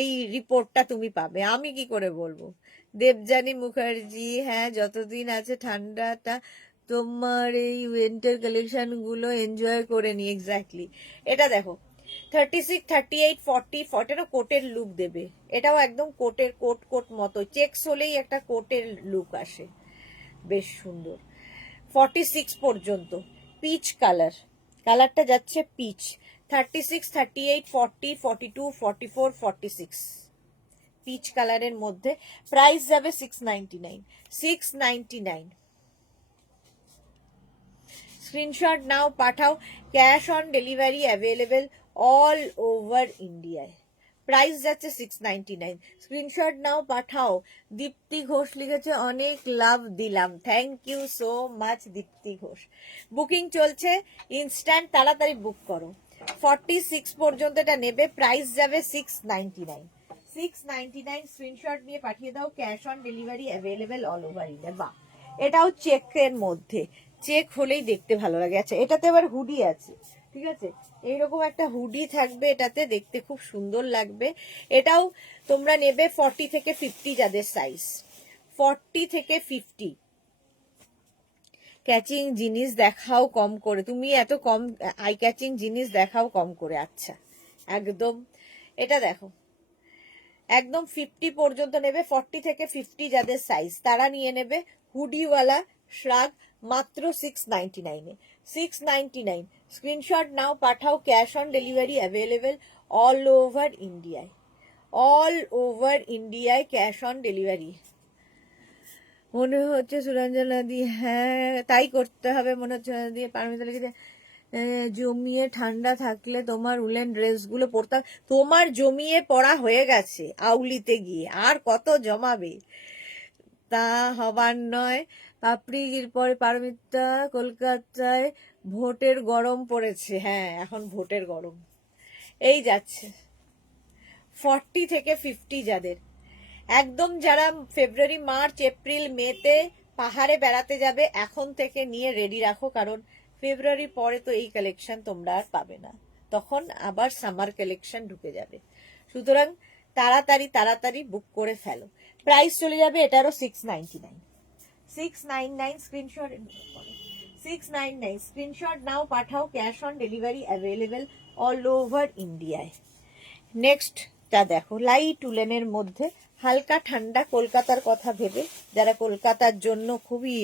এই রিপোর্টটা তুমি পাবে, আমি কি করে বলবো। দেবযানী মুখার্জি, হ্যাঁ যতদিন আছে ঠান্ডাটা তোমার এই উইন্টার কালেকশন গুলো এনজয় করে নি। এক্স্যাক্টলি, এটা দেখো 36, 38, 40, 40 কোটের লুক দেবে। এটাও একদম কোটের কোট কোট মতো, চেকস হলেই একটা কোটের লুক আসে, বেশ সুন্দর। 46 পর্যন্ত পিচ কালার, কালারটা যাচ্ছে পিচ। 36, 38, 40, 42, 44, 46 পিচ কালারের মধ্যে। প্রাইস যাবে 699। 699 স্ক্রিনশট নাও, পাঠাও। Cash on delivery available all over ইন্ডিয়ায়। প্রাইস যাচ্ছে 699। স্ক্রিনশট নাও, পাঠাও। দীপ্তি ঘোষ লিখেছে অনেক লাভ দিলাম, thank you so much Dipti Ghosh. Booking চলছে, ইনস্ট্যান্ট তাড়াতাড়ি বুক করো। 46 পর্যন্ত এটা নেবে, প্রাইস যাবে 699। 699 স্ক্রিনশট নিয়ে পাঠিয়ে দাও। Cash on delivery available all over India. বাহ, এটাও চেকের মধ্যে, চেক হলেই দেখতে ভালো লাগে। আচ্ছা, এটাতে আবার হুডি আছে, ঠিক আছে, এইরকম একটা হুডি থাকবে এটাতে, দেখতে খুব সুন্দর লাগবে। এটাও তোমরা নেবে 40 থেকে 50 যাদের সাইজ, 40 থেকে 50। ক্যাচিং জিনিস দেখাও কম করে, তুমি এত কম আই ক্যাচিং জিনিস দেখাও কম করে। আচ্ছা, একদম এটা দেখো, একদম 50 পর্যন্ত নেবে। 40 থেকে 50 যাদের সাইজ তারা নিয়ে নেবে হুডিওয়ালা শ্রাগ মাত্র 699 এ। 699 স্ক্রিনশট নাও, পাঠাও। Cash on delivery available all over ইন্ডিয়ায়। অল ওভার ইন্ডিয়ায় ক্যাশ অন ডেলিভারি। মনে হচ্ছে সুরঞ্জনা দি, হ্যাঁ তাই করতে হবে মনে হচ্ছে দিয়ে। পারমিতা লিখেছে জমিয়ে ঠান্ডা থাকলে তোমার উলেন ড্রেসগুলো পরতাম। তোমার জমিয়ে পড়া হয়ে গেছে আউলিতে গিয়ে, আর কত জমাবে? তা হবার নয়। পাপড়ির পরে পারমিতা, কলকাতায় ভোটের গরম পড়েছে। হ্যাঁ, এখন ভোটের গরম এই যাচ্ছে। 40 থেকে 50 যাদের, একদম যারা ফেব্রুয়ারি, মার্চ, এপ্রিল, মেতে পাহাড়ে বেড়াতে যাবে এখন থেকে নিয়ে রেডি রাখো, কারণ ফেব্রুয়ারি পরে তো এই কালেকশন তোমরা আর পাবে না, তখন আবার সামার কালেকশন ঢুকে যাবে। সুতরাং তাড়াতাড়ি তাড়াতাড়ি বুক করে ফেলো। প্রাইস চলে যাবে এটারও 699। 699 স্ক্রিনশট, 699 স্ক্রিনশট নাও, পাঠাও। Cash on delivery available all over ইন্ডিয়ায়। নেক্সটটা দেখো, লাইট উলেনের মধ্যে হালকা ঠান্ডা, কলকাতার কথা ভেবে, যারা কলকাতার জন্য খুবই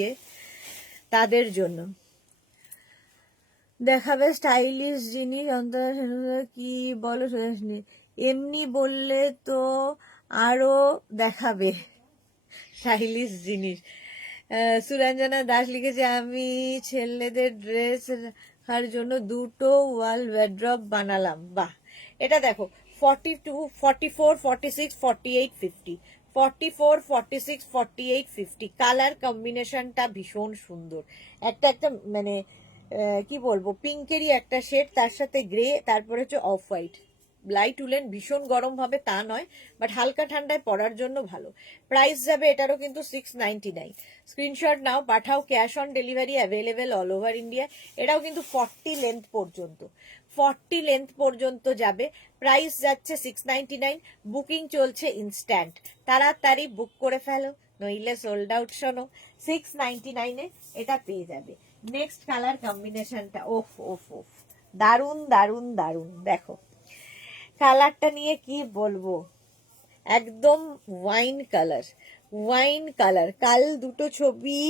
তাদের জন্য দেখাবে স্টাইলিশ জিনিস অন্তরা কি বলো শুনিসনি? এমনি বললে তো আরো দেখাবে স্টাইলিশ জিনিস। সুরঞ্জনা দাস লিখেছে আমি ছেলেদের ড্রেস রাখার জন্য দুটো ওয়াল ওয়ার্ড্রপ বানালাম। বাহ, এটা দেখো 42, 44, 46, 48, 50, 44, 46, 48, 50 কালার কম্বিনেশনটা ভীষণ সুন্দর। একটা একটা মানে কি বলবো, পিঙ্কেরই একটা শেড, তার সাথে গ্রে, তারপরে হচ্ছে অফ হোয়াইট। লাইট উলেন, ভীষণ গরম হবে তা নয়, বাট হালকা ঠান্ডায় পরার জন্য ভালো। প্রাইস যাবে এটারও কিন্তু 699। স্ক্রিনশট নাও, পাঠাও, cash on delivery available all over India. এটাও কিন্তু 40 লেন্থ পর্যন্ত, 40 লেন্থ পর্যন্ত যাবে। প্রাইস যাচ্ছে 699। বুকিং চলছে ইনস্ট্যান্ট, তাড়াতাড়ি বুক করে ফেলো, নইলে সোল্ড আউট। শোনো, 699-এ এটা পেয়ে যাবে। নেক্সট কালার কম্বিনেশনটা ওফ ওফ ওফ, দারুন দারুন দারুন। দেখো কালারটা নিয়ে কি বলবো, একদম ওয়াইন কালার, ওয়াইন কালার। কাল দুটো ছবি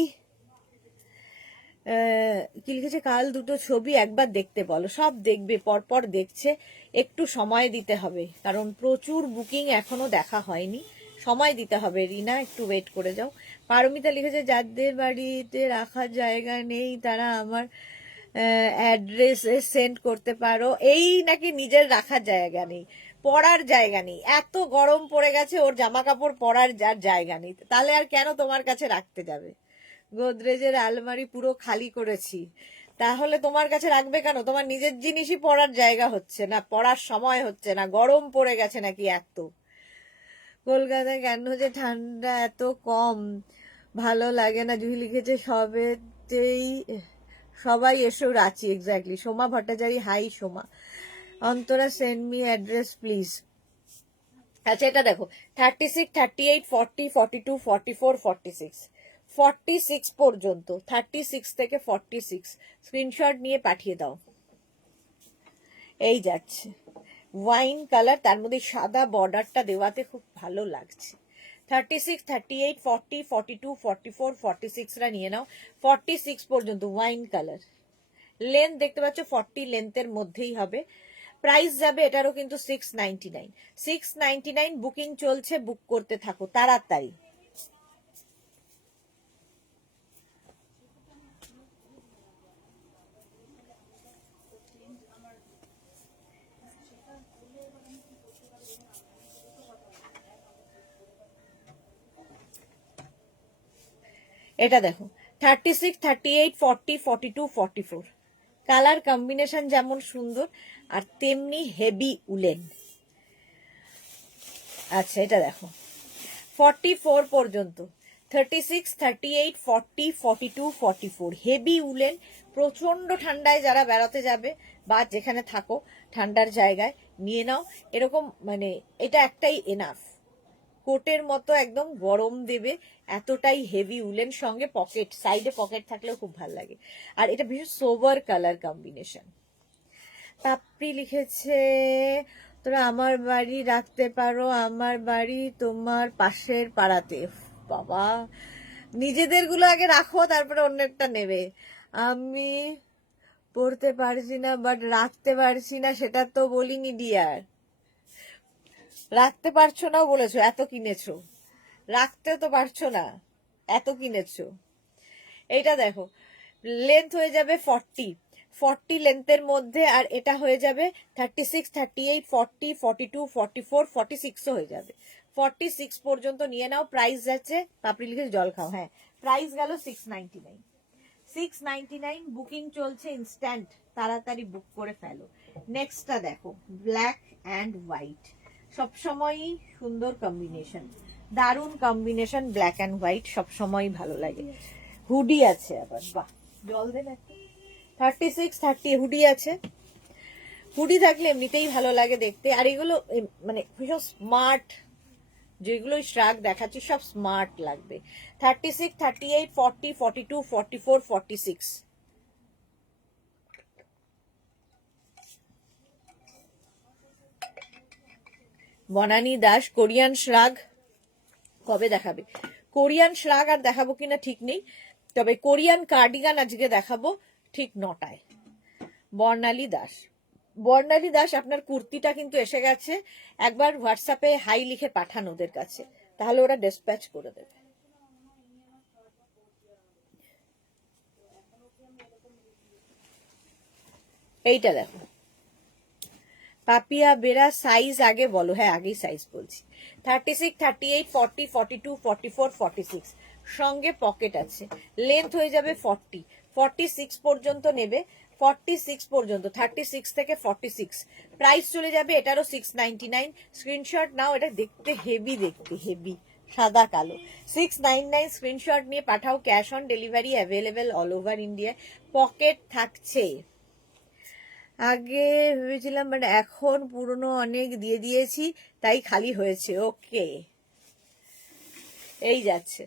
কি লিখেছে, কাল দুটো ছবি একবার দেখতে বলো। সব দেখবে, পরপর দেখছে, একটু সময় দিতে হবে, কারণ প্রচুর বুকিং এখনো দেখা হয়নি, সময় দিতে হবে। রিনা একটু ওয়েট করে যাও। পারমিতা লিখেছে যাদের বাড়িতে রাখার জায়গা নেই তারা আমার অ্যাড্রেসে সেন্ড করতে পারো। এই নাকি নিজের রাখার জায়গা নেই, পড়ার জায়গা নেই, এত গরম পড়ে গেছে ওর জামা কাপড় পরার যার জায়গা নেই, তাহলে আর কেন তোমার কাছে রাখতে যাবে? গোদরেজের আলমারি পুরো খালি করেছি, তাহলে তোমার কাছে রাখবে কেন? তোমার নিজের জিনিসই পড়ার জায়গা হচ্ছে না, পড়ার সময় হচ্ছে না, গরম পড়ে গেছে নাকি এত? কলকাতায় কেন যে ঠান্ডা এত কম, ভালো লাগে না। জুহি লিখেছে সবেতেই সবাই এসো Ranchi. Exactly. Soma Bhattacharya, hi Soma. Antara send me address please. আচ্ছা এটা দেখো 36, 38, 40, 42, 44, 46, 46 পর্যন্ত, 36 থেকে 46 স্ক্রিনশট নিয়ে পাঠিয়ে দাও। এই যাচ্ছে ওয়াইন কালার, তার মধ্যে সাদা বর্ডারটা দেওয়াতে খুব ভালো লাগছে। 36, 38, 40, 42, 44, 46রা নিয়ে নাও। 46 পর্যন্ত ওয়াইন কালার। লেন্থ দেখতে পাচ্ছ 40 লেন্থের মধ্যেই হবে। প্রাইস যাবে এটারও কিন্তু 699। 699 বুকিং চলছে, বুক করতে থাকো তাড়াতাড়ি। এটা দেখো 36, 38, 40, 42, 44 কালার কম্বিনেশন যেমন সুন্দর আর তেমনি হেভি উলেন। আচ্ছা এটা দেখো 44 পর্যন্ত, 36, 38, 40, 42, 44 হেভি উলেন। প্রচন্ড ঠান্ডায় যারা বেড়াতে যাবে বা যেখানে থাকো ঠান্ডার জায়গায় নিয়ে নাও এরকম, মানে এটা একটাই এনাফ, কোটের মতো একদম গরম দেবে, এতটাই হেভি উলেন। সঙ্গে পকেট, সাইডে পকেট থাকলেও খুব ভালো লাগে। আর এটা ভীষণ সোবার কালার কম্বিনেশন। পাপড়ি লিখেছে তোরা আমার বাড়ি রাখতে পারো, আমার বাড়ি তোমার পাশের পাড়াতে। বাবা, নিজেদের গুলো আগে রাখো তারপরে অন্যেরটা নেবে। আমি পড়তে পারছি না বাট রাখতে পারছি না, সেটা তো বলিনি ডিয়ার। রাখতে পারছো না বলেছো, এত কিনেছো, রাখতেও তো পারছো না, এত কিনেছো। এইটা দেখো লেন্থ হয়ে যাবে 40, 40 লেন্থের মধ্যে, আর এটা হয়ে যাবে 36, 38, 40, 42, 44, 46ও হয়ে যাবে। 46 পর্যন্ত নিয়ে নাও। প্রাইস যাচ্ছে, পাপড়ি লিখে জল খাও, হ্যাঁ প্রাইস গেল 699। 699 বুকিং চলছে ইনস্ট্যান্ট, তাড়াতাড়ি বুক করে ফেলো। নেক্সটটা দেখো ব্ল্যাক অ্যান্ড হোয়াইট, সবসময়ই সুন্দর কম্বিনেশন, দারুণ কম্বিনেশন। ব্ল্যাক অ্যান্ড হোয়াইট সবসময়ই ভালো লাগে। হুডি আছে আবার, বাহ জল দেন একটা। 36, 30 হুডি আছে। হুডি থাকলে এমনিতেই ভালো লাগে দেখতে, আর এগুলো মানে ভীষণ স্মার্ট, যেগুলো শ্রাগ দেখাচ্ছি সব স্মার্ট লাগবে। 36, 38, 40, 42, 44, 46 বনানী দাস, কোরিয়ান শ্রাগ কবে দেখাবে? কোরিয়ান শ্রাগ আর দেখাবো কিনা ঠিক নেই, তবে কোরিয়ান কার্ডিগান আজকে দেখাবো ঠিক 9টায়। বর্ণালী দাস। বর্ণালী দাস, আপনার কুর্তিটা কিন্তু এসে গেছে, একবার হোয়াটসঅ্যাপে হাই লিখে পাঠান ওদের কাছে, তাহলে ওরা ডিসপ্যাচ করে দেবে। এইটা দেখো, পাপিয়া বেরা, সাইজ আগে বলো। হ্যাঁ, আগেই সাইজ বলছি। 36, 38, 40, 42, 44, 46, সঙ্গে পকেট আছে। লেন্থ হয়ে যাবে 40, 46 পর্যন্ত নেবে, 46 পর্যন্ত, 36 থেকে 46। প্রাইস চলে যাবে এটারও 699। স্ক্রিনশট নাও, এটা দেখতে হেভি, দেখতে হেভি, সাদা কালো। 699 স্ক্রিনশট নিয়ে পাঠাও, cash on delivery available all over India. Pocket থাকছে। আগে ভেবেছিলাম, বাট এখন পুরনো অনেক দিয়ে দিয়েছি, তাই খালি হয়েছে। ওকে, এই যাচ্ছে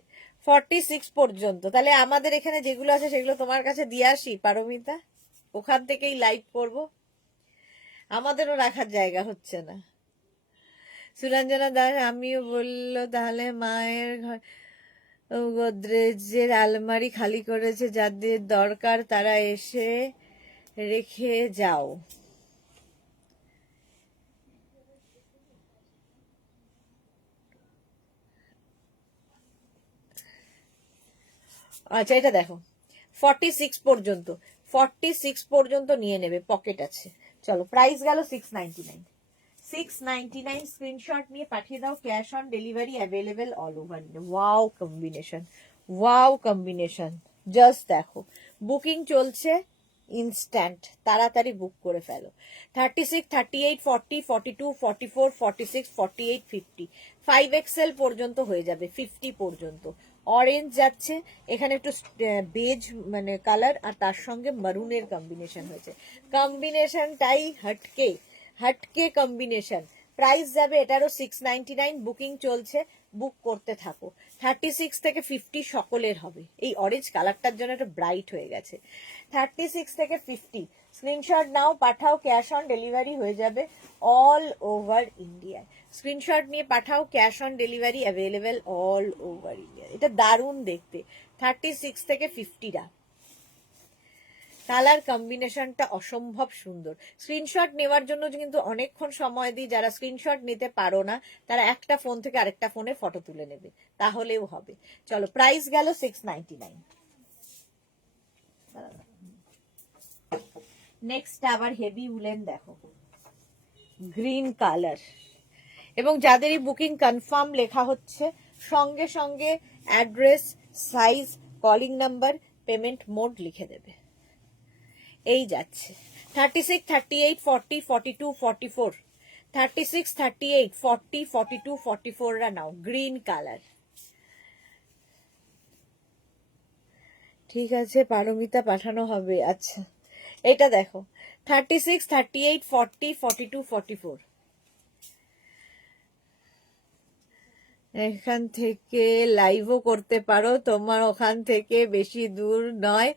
46 পর্যন্ত। তাহলে আমাদের এখানে যেগুলো আছে সেগুলো তোমার কাছে দিয়ে আসি পারমিতা, ওখান থেকেই লাইভ করব, আমাদেরও রাখার জায়গা হচ্ছে না। সুরঞ্জনা দাস, আমিও বললো তাহলে মায়ের ঘর গোদরেজের আলমারি খালি করেছে, যাদের দরকার তারা এসে রেখে যাও। আচ্ছা, এটা দেখো 46 পর্যন্ত, 46 পর্যন্ত নিয়ে নেবে, পকেট আছে। চলো, প্রাইস গেল 699। 699 স্ক্রিনশট নিয়ে পাঠিয়ে দাও, cash on delivery available all over. Wow combination, wow combination, just দেখো। বুকিং চলছে ইনস্ট্যান্ট, তাড়াতাড়ি বুক করে ফেলো। 36, 38, 40, 42, 44, 46, 48, 50, 5XL পর্যন্ত হয়ে যাবে, 50 পর্যন্ত। অরেঞ্জ যাচ্ছে, এখানে একটু বেজ মানে কালার, আর তার সঙ্গে মারুনের কম্বিনেশন হয়েছে। কম্বিনেশনটাই হটকে, হটকে কম্বিনেশন। প্রাইস যাবে এটারও 699। বুকিং চলছে, বুক করতে থাকো। 36 থেকে 50 সকলের হবে। এই অরেঞ্জ কালারটার জন্য একটা ব্রাইট হয়ে গেছে। 36 থেকে 50 স্ক্রিনশট নাও, পাঠাও, ক্যাশ অন ডেলিভারি হয়ে যাবে অল ওভার ইন্ডিয়ায়। স্ক্রিনশট নিয়ে পাঠাও, cash on delivery available all over India. এটা দারুণ দেখতে। 36 থেকে 50রা কালার কম্বিনেশনটা অসম্ভব সুন্দর। স্ক্রিনশট নেওয়ার জন্য কিন্তু অনেকক্ষণ সময় দিই, যারা স্ক্রিনশট নিতে পারো না তারা একটা ফোন থেকে আরেকটা ফোনে ফটো তুলে নেবে, তাহলেও হবে। চলো, প্রাইস গেল 699। নেক্সট আবার হেভি উলেন দেখো, গ্রিন কালার, এবং যাদেরই বুকিং কনফার্ম লেখা হচ্ছে, সঙ্গে সঙ্গে address, size, calling number, payment mode লিখে দেবে। এই যাচ্ছে 36, 38, 40, 42, 44, 36, 38, 40, 42, 44 রা নাও, গ্রিন কালার। ঠিক আছে পারমিতা, পাঠানো হবে। আচ্ছা, এটা দেখো 36, 38, 40, 42, 44। এখান থেকে লাইভও করতে পারো, তোমার ওখান থেকে বেশি দূর নয়।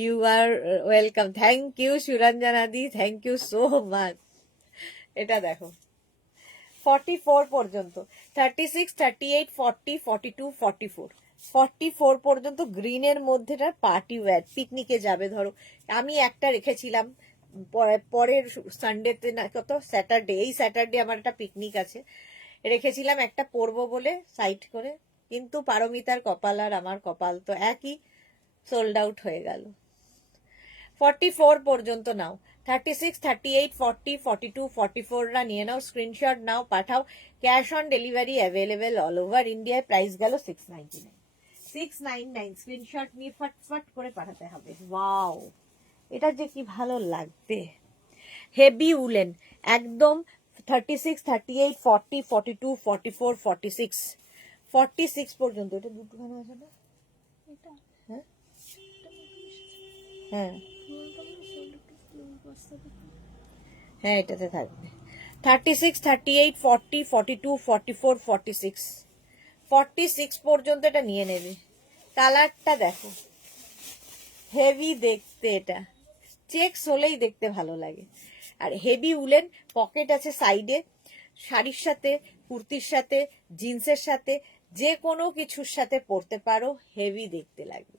You are welcome. Thank you Suranjana di, thank you so much. এটা দেখো 44 পর্যন্ত, 36, 38, 40, 42, 44, 44 পর্যন্ত গ্রিনের মধ্যে পার্টি ওয়্যার, পিকনিকে যাবে ধরো। আমি একটা রেখেছিলাম পরের সানডেতে, না কত, স্যাটারডে, এই স্যাটারডে আমার একটা পিকনিক আছে, রেখেছিলাম একটা পরবো বলে সাইড করে, কিন্তু পারমিতার কপাল আর আমার কপাল তো একই, সোল্ড আউট হয়ে গেল। 44 পর্যন্ত নাও, 36, 38, 40, 42, 44 রা নিয়ে নাও, স্ক্রিনশট নাও, পাঠাও, cash on delivery available all over ইন্ডিয়ায়। প্রাইস গেল 699। 699 স্ক্রিনশট নিয়ে ফটফট করে পাঠাতে হবে। ওয়াও, এটা যে কি ভালো লাগবে। হেভি উলেন একদম। 36, 38, 40, 42, 44, 46, 46 পর্যন্ত। এটা দুটোখানে আছে না? এটা হ্যাঁ হ্যাঁ হ্যাঁ, এটাতে থাকবে। 36, 38, 40, 42, 44, 46, 46 পর্যন্ত এটা নিয়ে নেবে। কালারটা দেখো, হেভি দেখতে, এটা চেকস হলেই দেখতে ভালো লাগে। আর হেভি উলেন, পকেট আছে সাইডে, শাড়ির সাথে, কুর্তির সাথে, জিন্সের সাথে, যে কোনো কিছুর সাথে পরতে পারো, হেভি দেখতে লাগবে।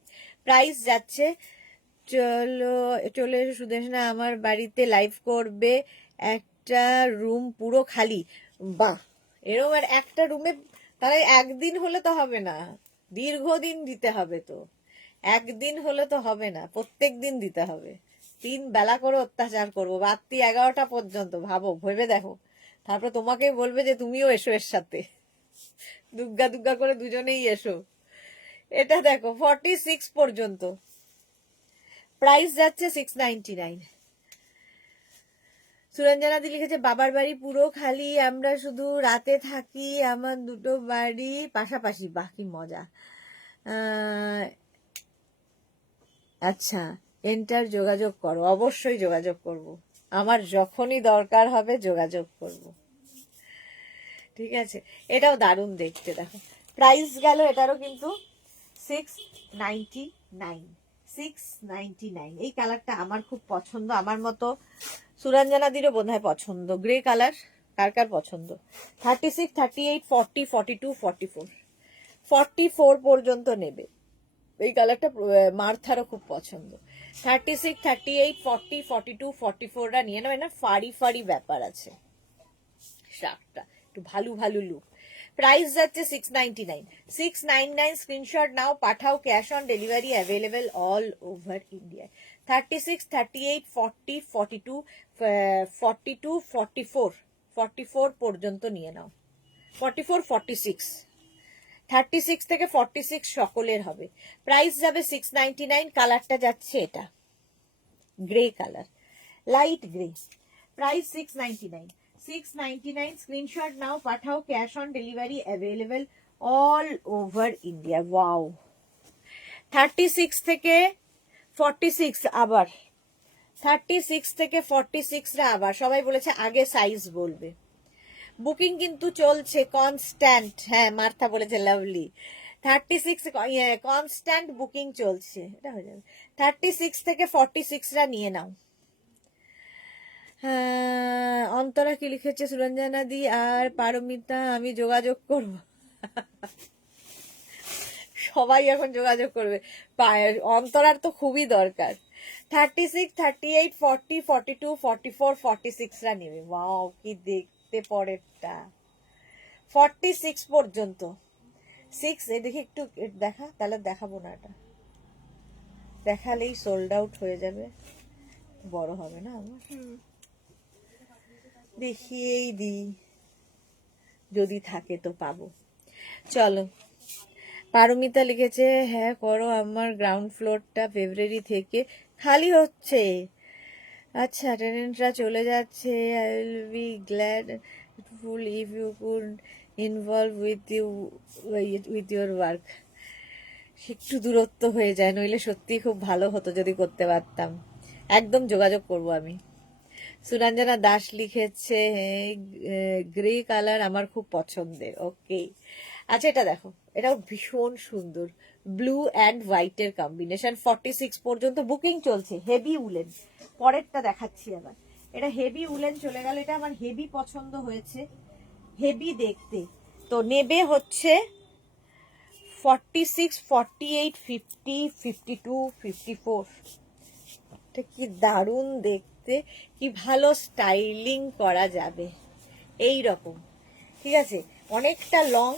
প্রাইস যাচ্ছে চলো চলে এসো সুদেশনা আমার বাড়িতে লাইভ করবে, একটা রুম পুরো খালি। বাহ, এরকম আর একটা রুমে তাহলে একদিন হলে তো হবে না, দীর্ঘদিন দিতে হবে তো। একদিন হলে তো হবে না, প্রত্যেক দিন দিতে হবে। 3 বেলা করে অত্যাচার করবো রাত্রি 11টা পর্যন্ত, ভাবো, ভেবে দেখো। তারপর তোমাকে বলবে যে তুমিও এসো এর সাথে, দুগ্গা দুগ্গা করে দুজনেই এসো। এটা দেখো 46 পর্যন্ত, প্রাইস যাচ্ছে 699। সুরঞ্জনাদি লিখেছে বাবার বাড়ি পুরো খালি, আমরা শুধু রাতে থাকি, আমার দুটো বাড়ি পাশাপাশি। বাহ, কি মজা। আচ্ছা, এন্টার যোগাযোগ করো, অবশ্যই যোগাযোগ করব, আমার যখনই দরকার হবে যোগাযোগ করব। ঠিক আছে, এটাও দারুণ দেখতে, দেখো প্রাইস গেল এটারও কিন্তু 699। 699, এই কালারটা আমার খুব পছন্দ, আমার মতো সুরঞ্জনাদিরও বোধহয় পছন্দ। গ্রে কালার কার কার পছন্দ? 36, 38, 40, 42, 44, 44 পর্যন্ত নেবে। এই কালারটা মার্থারও খুব পছন্দ। 36, 38, 40, 42, 44টা নিয়ে নেবে না, ফাড়ি ফাড়ি ব্যাপার আছে শার্টটা, একটু ভালো ভালো লুক। প্রাইস যাচ্ছে 699। 699, স্ক্রিনশট নাও, পাঠাও, cash on delivery available all over India. 36, 38, 40, 42, 42, 44, 44 পর্যন্ত নিয়ে নাও। 44, 46, 36 থেকে 46 সকলের হবে। প্রাইস যাবে 699। কালারটা যাচ্ছে এটা grey colour, light grey. Price 699। 699, screenshot নাও, পাঠাও, cash on delivery available all over India. Wow, 36 থেকে 46 আবার, 36 থেকে 46রা আবার সবাই বলেছে আগে সাইজ বলবে। বুকিং কিন্তু চলছে কনস্ট্যান্ট। হ্যাঁ, মার্থা বলেছে লাভলি। 36 কনস্ট্যান্ট বুকিং চলছে, এটা হয়ে যাবে। 36 থেকে 46রা নিয়ে নাও। হ্যাঁ, অন্তরা কি লিখেছে? সুরঞ্জনা দি আর পারমিতা আমি যোগাযোগ করব। সবাই এখন যোগাযোগ করবে, অন্তরার তো খুবই দরকার। 36, 38, 40, 42, 44, 46রা নেবে। ওয়াও, কি দেখতে পরেরটা 46 পর্যন্ত। 6 দেখি একটু দেখা, তাহলে দেখাবো না, এটা দেখালেই সোল্ড আউট হয়ে যাবে, বড় হবে না আমার। দেখিয়েই দিই, যদি থাকে তো পাবো। চলো, পারমিতা লিখেছে হ্যাঁ করো, আমার গ্রাউন্ড ফ্লোরটা ফেব্রুয়ারি থেকে খালি হচ্ছে। আচ্ছা, টেনেন্টরা চলে যাচ্ছে। I will be glad full if you could involve with your work. একটু দূরত্ব হয়ে যায়, নইলে সত্যি খুব ভালো হতো যদি করতে পারতাম। একদম যোগাযোগ করব আমি। সুরঞ্জনা দাস লিখেছে গ্রে কালার আমার খুব পছন্দের। ওকে, আচ্ছা এটা দেখো, এটাও ভীষণ সুন্দর, ব্লু অ্যান্ড হোয়াইটের কম্বিনেশন। 46 পর্যন্ত বুকিং চলছে। হেভি উলেন, পরেরটা দেখাচ্ছি আবার। এটা হেভি উলেন চলে গেল, এটা আমার হেভি পছন্দ হয়েছে, হেভি দেখতে। তো নেবে হচ্ছে 46, 48, 50, 52, 54। এটা কি দারুণ দেখতে, কি ভালো স্টাইলিং করা যাবে এই রকম। ঠিক আছে, অনেকটা লং,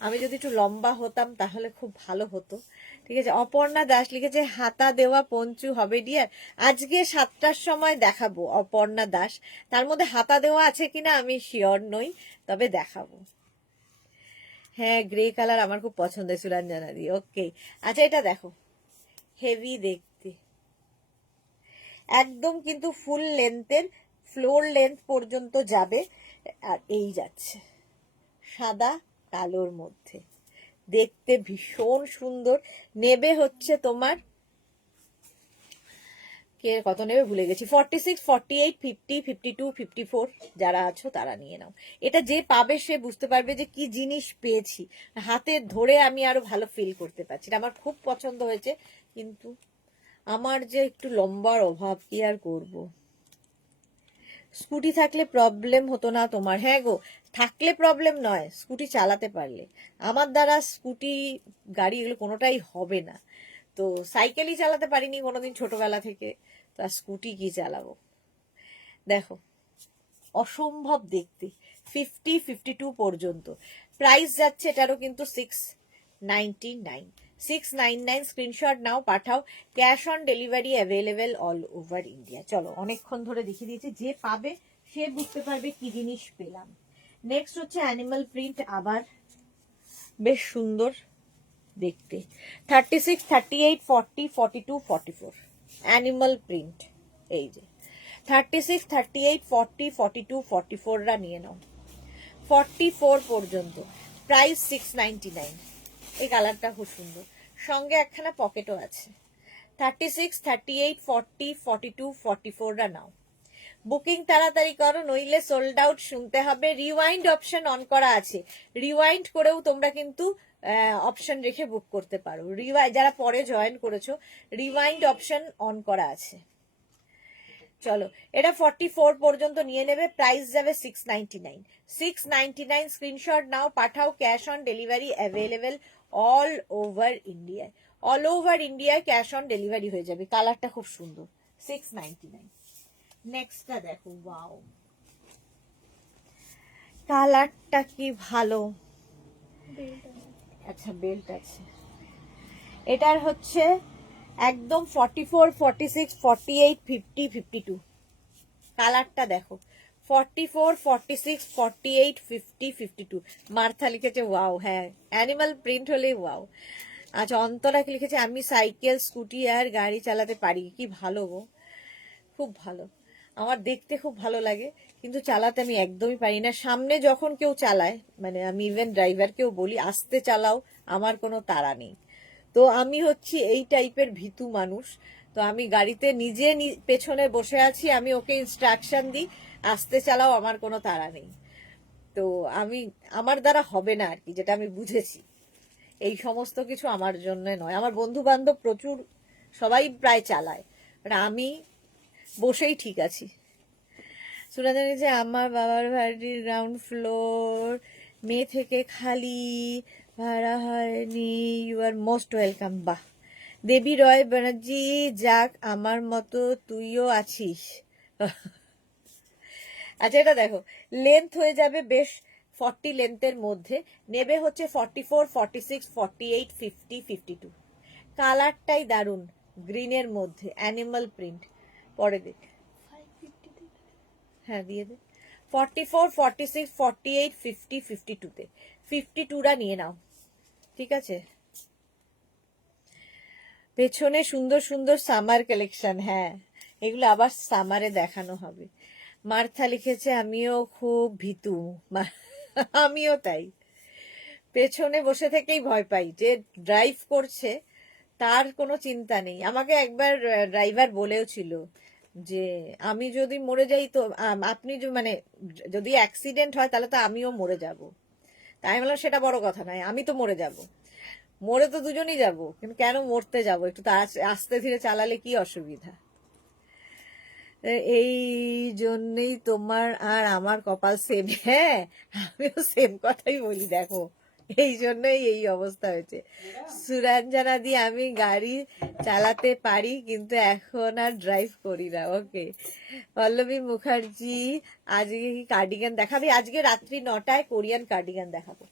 আমি যদি একটু লম্বা হতাম তাহলে খুব ভালো হতো। ঠিক আছে, অপর্ণা দাস লিখেছে হাতা দেওয়া পঞ্চু হবে ডিয়ার। আজকে 7টার সময় দেখাবো অপর্ণা দাস, তার মধ্যে হাতা দেওয়া আছে কিনা আমি শিওর নই, তবে দেখাবো। হ্যাঁ, গ্রে কালার আমার খুব পছন্দের সুরঞ্জনা দি। ওকে, আচ্ছা এটা দেখো, হেভি দেখতে, একদম কিন্তু ফুল লেন্থের, ফ্লোর লেন্থ পর্যন্ত যাবে। আর এই যাচ্ছে সাদা কালোর মধ্যে, দেখতে ভীষণ সুন্দর। নেবে হচ্ছে তোমার কে কত নেবে ভুলে গেছি, 46, 48, 50, 52, 54 যারা আছো তারা নিয়ে নাও। এটা যে পাবে সে বুঝতে পারবে যে কি জিনিস পেয়েছি, হাতে ধরে আমি আরো ভালো ফিল করতে পারছি। এটা আমার খুব পছন্দ হয়েছে, কিন্তু আমার যে একটু লম্বার অভাব, কি আর করব। স্কুটি থাকলে প্রবলেম হতো না তোমার? হ্যাঁ গো, থাকলে প্রবলেম নয়, স্কুটি চালাতে পারলে। আমার দ্বারা স্কুটি গাড়ি এগুলো কোনোটাই হবে না, তো সাইকেলই চালাতে পারিনি কোনোদিন ছোটবেলা থেকে, তো আর স্কুটি কি চালাবো। দেখো অসম্ভব দেখতে, 52 পর্যন্ত প্রাইস যাচ্ছে এটারও কিন্তু 699। 699 স্ক্রিনশট নাও, পাঠাও, cash on delivery available all over India. চলো অনেকক্ষণ ধরে দেখিয়ে দিয়েছি, যে পাবে সে বুঝতে পারবে কি জিনিস পেলাম। নেক্সট হচ্ছে অ্যানিমাল প্রিন্ট, আবার বেশ সুন্দর দেখতে, 36, 38, 40, 42, 44 অ্যানিমাল প্রিন্ট। এই যে 36, 38, 40, 42, 44 রা নিয়ে নাও, 44 পর্যন্ত প্রাইস 699। এই কালারটা খুব সুন্দর, সঙ্গে একখানা পকেটও আছে। 36, 38, 40, 42, 44 রা নাও। বুকিং তাড়াতাড়ি করো, নইলে সোল্ড আউট শুনতে হবে। রিওয়াইন্ড অপশন অন করা আছে, রিওয়াইন্ড করেও তোমরা কিন্তু অপশন রেখে বুক করতে পারো। যারা পরে জয়েন করেছো, রিওয়াইন্ড অপশন অন করা আছে। চলো এটা 44 পর্যন্ত নিয়ে নেবে, প্রাইস যাবে 699। 699 স্ক্রিনশট নাও, পাঠাও, cash on delivery available all over ইন্ডিয়ায়। অল ওভার ইন্ডিয়ায় ক্যাশ অন ডেলিভারি হয়ে যাবে। কালারটা খুব সুন্দর, 699। নেক্সটটা দেখো, ওয়াও কালারটা কি ভালো। আচ্ছা বেল্ট আছে, এটার হচ্ছে একদম 44, 46, 48, 50, 52 কালারটা দেখো, 44, 46, 48, 50, 52। মার্থা লিখেছে ওয়াও, হ্যাঁ অ্যানিমাল প্রিন্ট হলে ওয়াও। আচ্ছা অন্তরা কি লিখেছে, আমি সাইকেল, স্কুটি আর গাড়ি চালাতে পারি। কি ভালো গো, খুব ভালো। আমার দেখতে খুব ভালো লাগে, কিন্তু চালাতে আমি একদমই পারি না। সামনে যখন কেউ চালায়, মানে আমি ইভেন ড্রাইভারকেও বলি আস্তে চালাও, আমার কোনো তাড়া নেই। তো আমি হচ্ছি এই টাইপের ভীতু মানুষ। তো আমি গাড়িতে নিজে পেছনে বসে আছি, আমি ওকে ইনস্ট্রাকশন দিই আস্তে চালাও, আমার কোনো তাড়া নেই। তো আমার দ্বারা হবে না আর কি, যেটা আমি বুঝেছি। এই সমস্ত কিছু আমার জন্য নয়। আমার বন্ধু বান্ধব প্রচুর, সবাই প্রায় চালায়, আমি বসেই ঠিক আছি। শোনা জানি যে আমার বাবার বাড়ির গ্রাউন্ড ফ্লোর, মে থেকে খালি, ভাড়া হয়নি। You are most welcome. বাহ, দেবী রয় ব্যানার্জি, যাক আমার মতো তুইও আছিস। আচ্ছা এটা দেখো, লেন্থ হয়ে যাবে বেশ 40 লেন্থের মধ্যে, নেবে হচ্ছে 44, 46, 48, 50, 52। কালারটাই দারুন, গ্রিনের মধ্যে অ্যানিমাল প্রিন্ট। পরে দেখ, হ্যাঁ দিয়ে দে। 44, 46, 48, 50, 52 তে 52রা নিয়ে নাও, ঠিক আছে। পেছনে সুন্দর সুন্দর সামার কালেকশন, হ্যাঁ এগুলো আবার সামারে দেখানো হবে। মার্থা লিখেছে আমিও খুব ভীতু, আমিও তাই। পেছনে বসে থেকেই ভয় পাই, যে ড্রাইভ করছে তার কোনো চিন্তা নেই। আমাকে একবার ড্রাইভার বলেও ছিল যে আমি যদি মরে যাই তো আপনি মানে যদি অ্যাক্সিডেন্ট হয় তাহলে তো আমিও মরে যাব। তাই বললাম সেটা বড় কথা নয়, আমি তো মরে যাব, মরে তো দুজনই যাব, কিন্তু কেন মরতে যাব, একটু আস্তে ধীরে চালালে কি অসুবিধা। এই জন্যই তোমার আর আমার কপাল সেম। হ্যাঁ আমিও সেম কথাই বলি, দেখো এই জন্যই এই অবস্থা হয়েছে। সুরঞ্জনা দি, আমি গাড়ি চালাতে পারি কিন্তু এখন আর ড্রাইভ করি না। ওকে পল্লবী মুখার্জি, আজকে কি কার্ডিগান দেখাবে? আজকে রাত্রি 9টায় কোরিয়ান কার্ডিগান দেখাবো,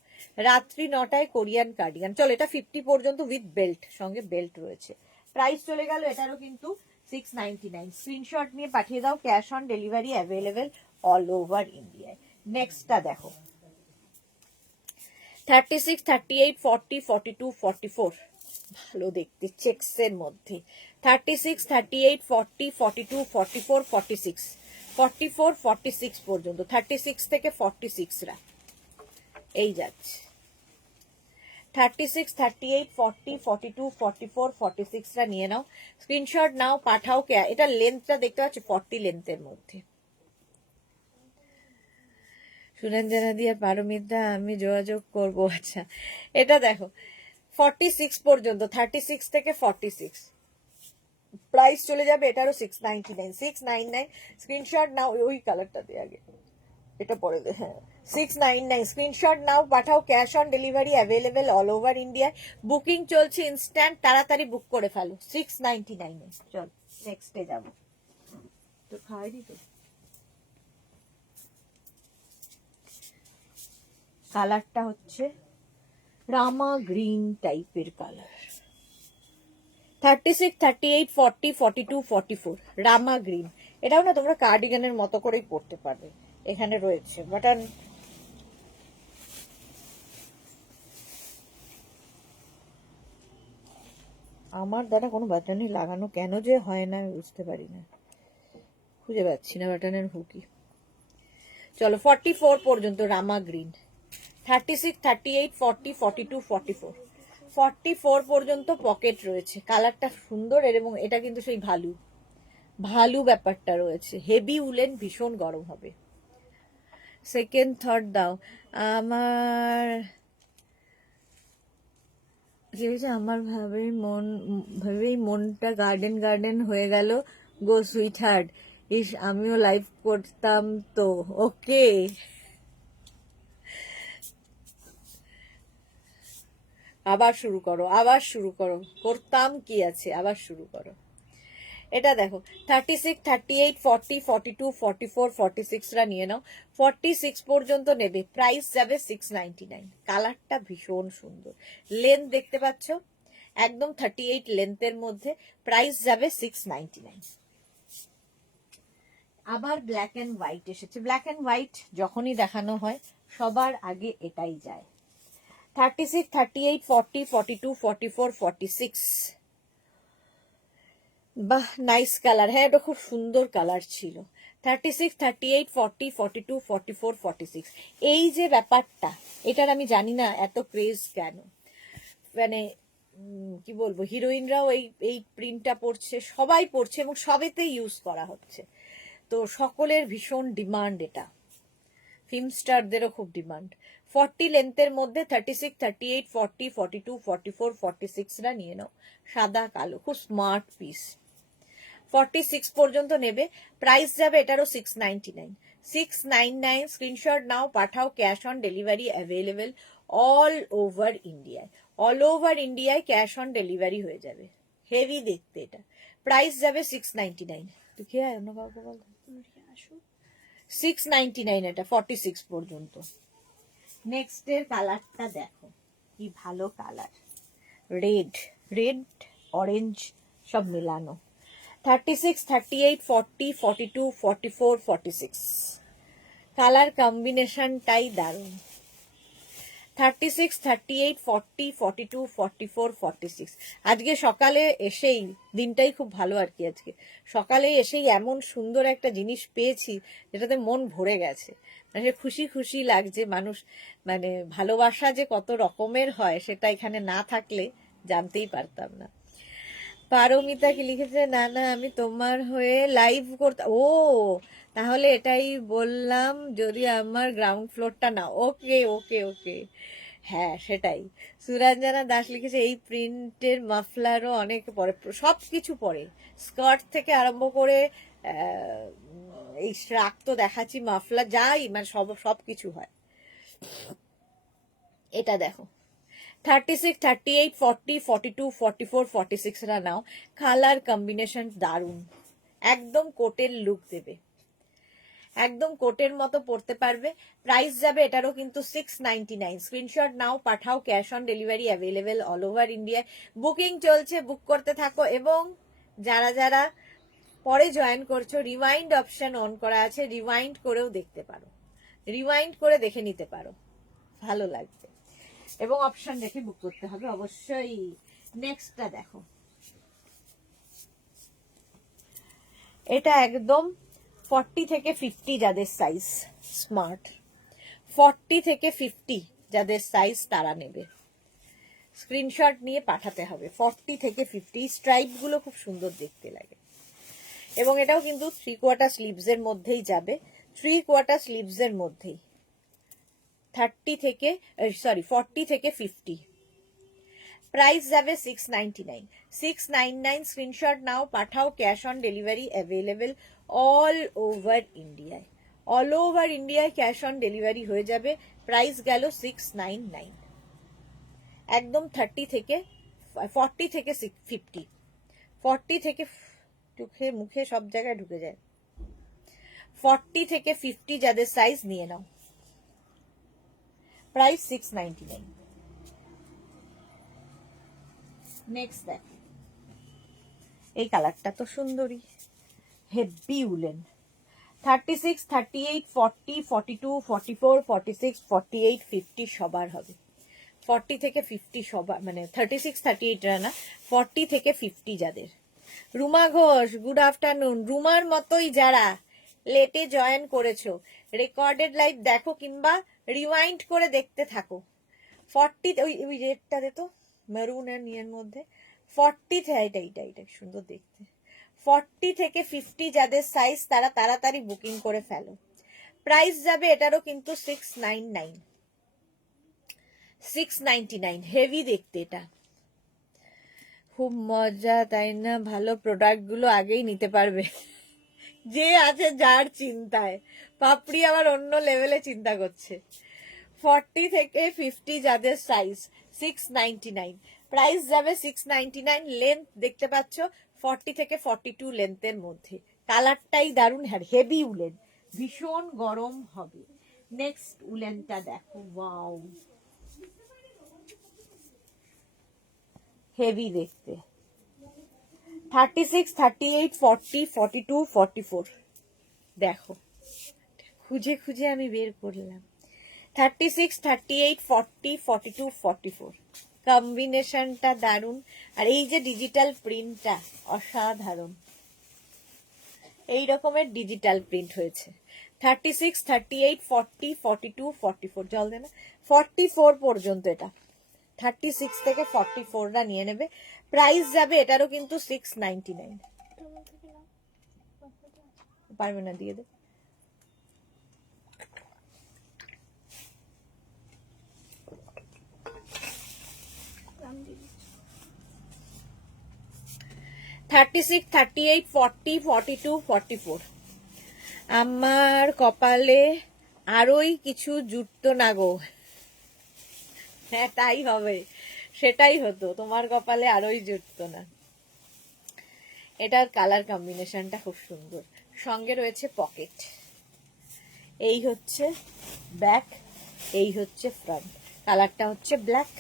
রাত্রি 9টায় কোরিয়ান কার্ডিগান। চলো এটা 50 পর্যন্ত উইথ বেল্ট, সঙ্গে বেল্ট রয়েছে। প্রাইস চলে গেল এটারও কিন্তু 699। স্ক্রিনশট নিয়ে পাঠিয়ে দাও, cash on delivery available all over ইন্ডিয়ায়। নেক্সটটা দেখো, 36, 38, 40, 42, 44 ভালো দেখতে, চেক্স এর মধ্যে। 36, 38, 40, 42, 44, 46, 44, 46 পর্যন্ত, 36 থেকে 46 রা এই যাচ্ছে। 36, 38, 40, 42, 44, 46 রা নিয়ে নাও, স্ক্রিনশট নাও, পাঠাও। এটা লেন্থটা দেখতে পাচ্ছ 40 লেন্থের মধ্যে। সুরঞ্জনা দিয়ে পারমিতা, আমি যোগাযোগ করব। আচ্ছা এটা দেখো 46 পর্যন্ত, 36 থেকে 46 প্রাইস চলে যাবে এটারও 699। 699 স্ক্রিনশট নাও, ওই কালারটা দিয়ে আগে, এটা পরে দে, হ্যাঁ 699 স্ক্রিনশট নাও পাঠাও, cash on delivery available all over ইন্ডিয়ায়, বুকিং চলছে ইনস্ট্যান্ট, তাড়াতাড়ি বুক করে ফেলো 699 চল নেক্সটে যাবো। তো খাইনি তো, কালারটা হচ্ছে রামা গ্রিন টাইপের কালার, 36, 38, 40, 42, 44 রামা গ্রিন। এটাও না তোমরা কার্ডিগানের মতো করেই পরতে পারবে, এখানে রয়েছে বাটন। আমার দ্বারা কোনো বাটনই লাগানো কেন যে হয় না আমি বুঝতে পারি না, খুঁজে পাচ্ছি না বাটনের হুকি। চলো 44 পর্যন্ত রামা গ্রিন, 36, 38, 40, 42, 44 44 পর্যন্ত পকেট রয়েছে। কালারটা সুন্দর এবং এটা কিন্তু সেই ভালু ভালু ব্যাপারটা রয়েছে, হেভি উলেন, ভীষণ গরম হবে। সেকেন্ড থার্ড দাও। আমার কি হয়েছে, আমার ভেবেই মনটা গার্ডেন গার্ডেন হয়ে গেল গো সুইট হার্ট। ইস আমিও লাইভ করতাম তো। ওকে আবার শুরু করো, আবার শুরু করো, করতাম কি আছে, আবার শুরু করো। এটা দেখো 36, 38, 40, 42, 44, 46রা নিয়ে নাও, 46 পর্যন্ত নেবে, প্রাইস যাবে 699। কালারটা ভীষণ সুন্দর, লেন্থ দেখতে পাচ্ছ একদম 38 লেন্থের মধ্যে, প্রাইস যাবে 699। আবার ব্ল্যাক এন্ড হোয়াইট এসেছে, ব্ল্যাক এন্ড হোয়াইট যখনই দেখানো হয় সবার আগে এটাই যায়। 36, 38, 40, 42, 44, 46 বাহ নাইস কালার, হ্যাঁ এটা খুব সুন্দর কালার ছিল। 36, 38, 40, 42, 44, 46 এই যে ব্যাপারটা, এটার আমি জানি না এত ক্রেজ কেন, মানে কি বলবো, হিরোইনরাও এই প্রিন্টটা পরছে, সবাই পরছে এবং সবেতে ইউজ করা হচ্ছে, তো সকলের ভীষণ ডিমান্ড এটা, ফিল্ম স্টারদেরও খুব ডিমান্ড। 40 লেন্থের মধ্যে 36, 38, 40, 42, 44, 46রা নিয়ে নাও, সাদা কালো খুব স্মার্ট পিস। 46 পর্যন্ত নেবে, প্রাইস যাবে এটারও 699। 699 স্ক্রিনশট নাও পাঠাও, cash on delivery available all over ইন্ডিয়ায়, অল ওভার ইন্ডিয়ায় ক্যাশ অন ডেলিভারি হয়ে যাবে। হেভি দেখতে এটা, প্রাইস যাবে 699। তুই খেয়ে অন্য কাউকে বল, 699 এটা 46 পর্যন্ত। নেক্সট এর কালারটা দেখো কি ভালো কালার, রেড রেড অরেঞ্জ সব মিলানো, 36, 38, 40, 42, 44, 46 কালার কম্বিনেশনটাই দারুণ। 36, 38, 40, 42, 44, 46 আজকে সকালে এসেই, দিনটাই খুব ভালো আর কি, আজকে সকালে এসেই এমন সুন্দর একটা জিনিস পেয়েছি যেটাতে মন ভরে গেছে, মানে খুশি খুশি লাগছে। মানুষ মানে ভালোবাসা যে কত রকমের হয় সেটা এখানে না থাকলে জানতেই পারতাম না। পারমিতা কি লিখেছে, না না আমি তোমার হয়ে লাইভ করতে, ও তাহলে এটাই বললাম যদি আমার গ্রাউন্ড ফ্লোরটা না, ওকে ওকে ওকে হ্যাঁ সেটাই। সুরঞ্জনা দাস লিখেছে এই প্রিন্টের মাফলারও অনেক পরে, সব কিছু পরে, স্কার্ট থেকে আরম্ভ করে এই শ্রাক তো দেখাচ্ছি, মাফলার যাই মানে সব কিছু হয়। এটা দেখো 36, 38, 40, 42, 44, 46রা নাও, কালার কম্বিনেশন দারুণ, একদম কোটের লুক দেবে, একদম কোটের মতো পরতে পারবে। প্রাইস যাবে এটারও কিন্তু 699। স্ক্রিনশট নাও পাঠাও, cash on delivery available all over ইন্ডিয়ায়, বুকিং চলছে, বুক করতে থাকো। এবং যারা যারা পরে জয়েন করছো, রিওয়াইন্ড অপশন অন করা আছে, রিওয়াইন্ড করেও দেখতে পারো, রিওয়াইন্ড করে দেখে নিতে পারো, ভালো লাগবে। এবং অপশন দেখে বুক করতে হবে অবশ্যই। নেক্সটটা দেখো, এটা একদম 40 থেকে 50 যাদের সাইজ স্মার্ট, 40 থেকে 50 যাদের সাইজ তারা নেবে, স্ক্রিনশট নিয়ে পাঠাতে হবে। 40 থেকে 50 স্ট্রাইপ গুলো খুব সুন্দর দেখতে লাগে, এবং এটাও কিন্তু 3/4 স্লিভস এর মধ্যেই যাবে, 3/4 স্লিভস এর মধ্যেই। 40 থেকে 50, প্রাইস যাবে 699। 699 স্ক্রিনশট নাও পাঠাও, cash on delivery available all over ইন্ডিয়ায়, অল ওভার ইন্ডিয়ায় ক্যাশ অন ডেলিভারি হয়ে যাবে। প্রাইস গেল 699। একদম 30 থেকে 40 থেকে 50, 40 থেকে চোখে মুখে সব জায়গায় ঢুকে যায়। 40 থেকে 50 যাদের সাইজ নিয়ে নাও। প্রাইস 699। নেক্সট দেখ, এই কালারটা তো সুন্দরী, হেভি উলেন। 36, 38, 40, 42, 44, 46, 48, 50 সবার হবে। 40 থেকে 50 সবার, মানে 36, 38 না, 40 থেকে 50 যাদের। Ruma Ghosh, good afternoon. রুমার মতোই যারা লেটে জয়েন করেছো, রেকর্ডেড লাইভ দেখো কিংবা রিওয়াইন্ড করে দেখতে থাকো। 40, ওই রেডটা দে তো, মেরুন আর নিয়ের মধ্যে। 40 এইটা সুন্দর দেখতে। 40 থেকে 50 যাদের সাইজ তারা তাড়াতাড়ি বুকিং করে ফেলো। প্রাইস যাবে এটারও কিন্তু 699, 699। হেভি দেখতে এটা, খুব মজা তাই না? ভালো প্রোডাক্ট গুলো আগেই নিতে পারবে। যে আছে যার চিন্তায়, পাপড়ি আবার অন্য লেভেলে চিন্তা করছে। 40 থেকে 50 যাদের সাইজ 699, প্রাইস যাবে 699। লেন্থ দেখতে পাচ্ছ 40 থেকে 42 লেন্থের মধ্যে। কালারটাই দারুণ, হেভি উলেন, ভীষণ গরম হবে। নেক্সট উলেনটা দেখো, ওয়াও, হেভি দেখতে। 36, 38, 40, 42, 44 দেখো, খুঁজে খুঁজে আমি বের করলাম। 36, 38, 40, 42, 44 কম্বিনেশনটা দারুণ। আর এই যে ডিজিটাল প্রিন্টটা অসাধারণ, এই রকমের ডিজিটাল প্রিন্ট হয়েছে। 36, 38, 40, 42, 44 জল দেনা 44 পর্যন্ত। এটা 36 থেকে 44রা নিয়ে নেবে। প্রাইস যাবে এটারও কিন্তু 699। পারবে না, দিয়ে দে। দাম দিয়ে দিচ্ছি। 36, 38, 40, 42, 44 আমার কপালে আরোই কিছু জুটতো না গো। হ্যাঁ তাই হবে, সেটাই হতো, তোমার কপালে আরোই জুটতো না। এটার কালার কম্বিনেশনটা খুব সুন্দর, সঙ্গে রয়েছে পকেট। এই হচ্ছে ব্যাক, এই হচ্ছে ফ্রন্ট, কালারটা হচ্ছে ব্ল্যাক।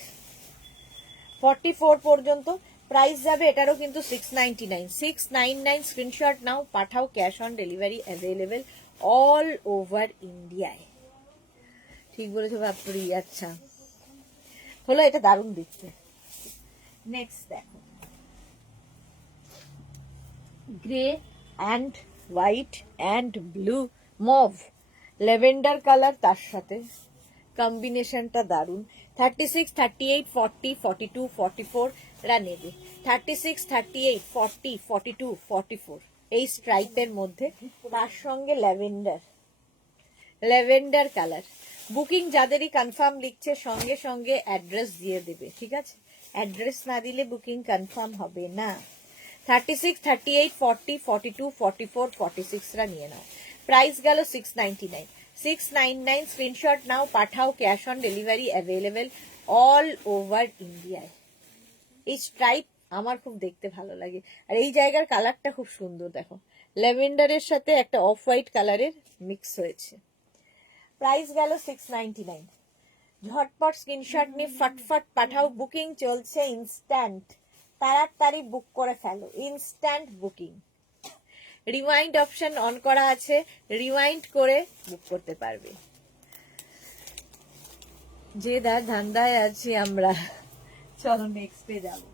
44 পর্যন্ত প্রাইস যাবে এটারও কিন্তু 699, 699। স্ক্রিনশট নাও, পাঠাও, cash on delivery available all over ইন্ডিয়ায়। ঠিক বলেছো বাপরি, আচ্ছা হলো, এটা দারুণ দেখতে। নেক্সট দেখো, grey and white and blue, mauve, lavender colour, তার সাথে কম্বিনেশনটা দারুণ। 36, 38, 40, 42, 44 রা নেবে। 36, 38, 40, 42, 44 এই স্ট্রাইপের মধ্যে, তার সঙ্গে ল্যাভেন্ডার কালার। বুকিং যাদেরই কনফার্ম লিখছে সঙ্গে সঙ্গে অ্যাড্রেস দিয়ে দেবে, ঠিক আছে? অ্যাড্রেস না দিলে বুকিং কনফার্ম হবে না। 36, 38, 40, 42, 44, 46 রা নিয়ে নাও। প্রাইস গেল 699, 699। স্ক্রিনশট নাও, পাঠাও, cash on delivery available all over ইন্ডিয়ায়। এই স্ট্রাইপ আমার খুব দেখতে ভালো লাগে, আর এই জায়গার কালারটা খুব সুন্দর দেখো, ল্যাভেন্ডারের সাথে একটা অফ হোয়াইট কালারের মিক্স হয়েছে। প্রাইস গেল 699। ঝটপট স্ক্রিনশট নিয়ে ফটফট পাঠাও, বুকিং চলছে ইনস্ট্যান্ট, তাড়াতাড়ি বুক করে ফেলো, instant booking. Rewind option on করা আছে, রিওয়াইন্ড করে বুক করতে পারবে। যে দার ধান্দায় আছি আমরা, চলো নেক্সটে যাবো।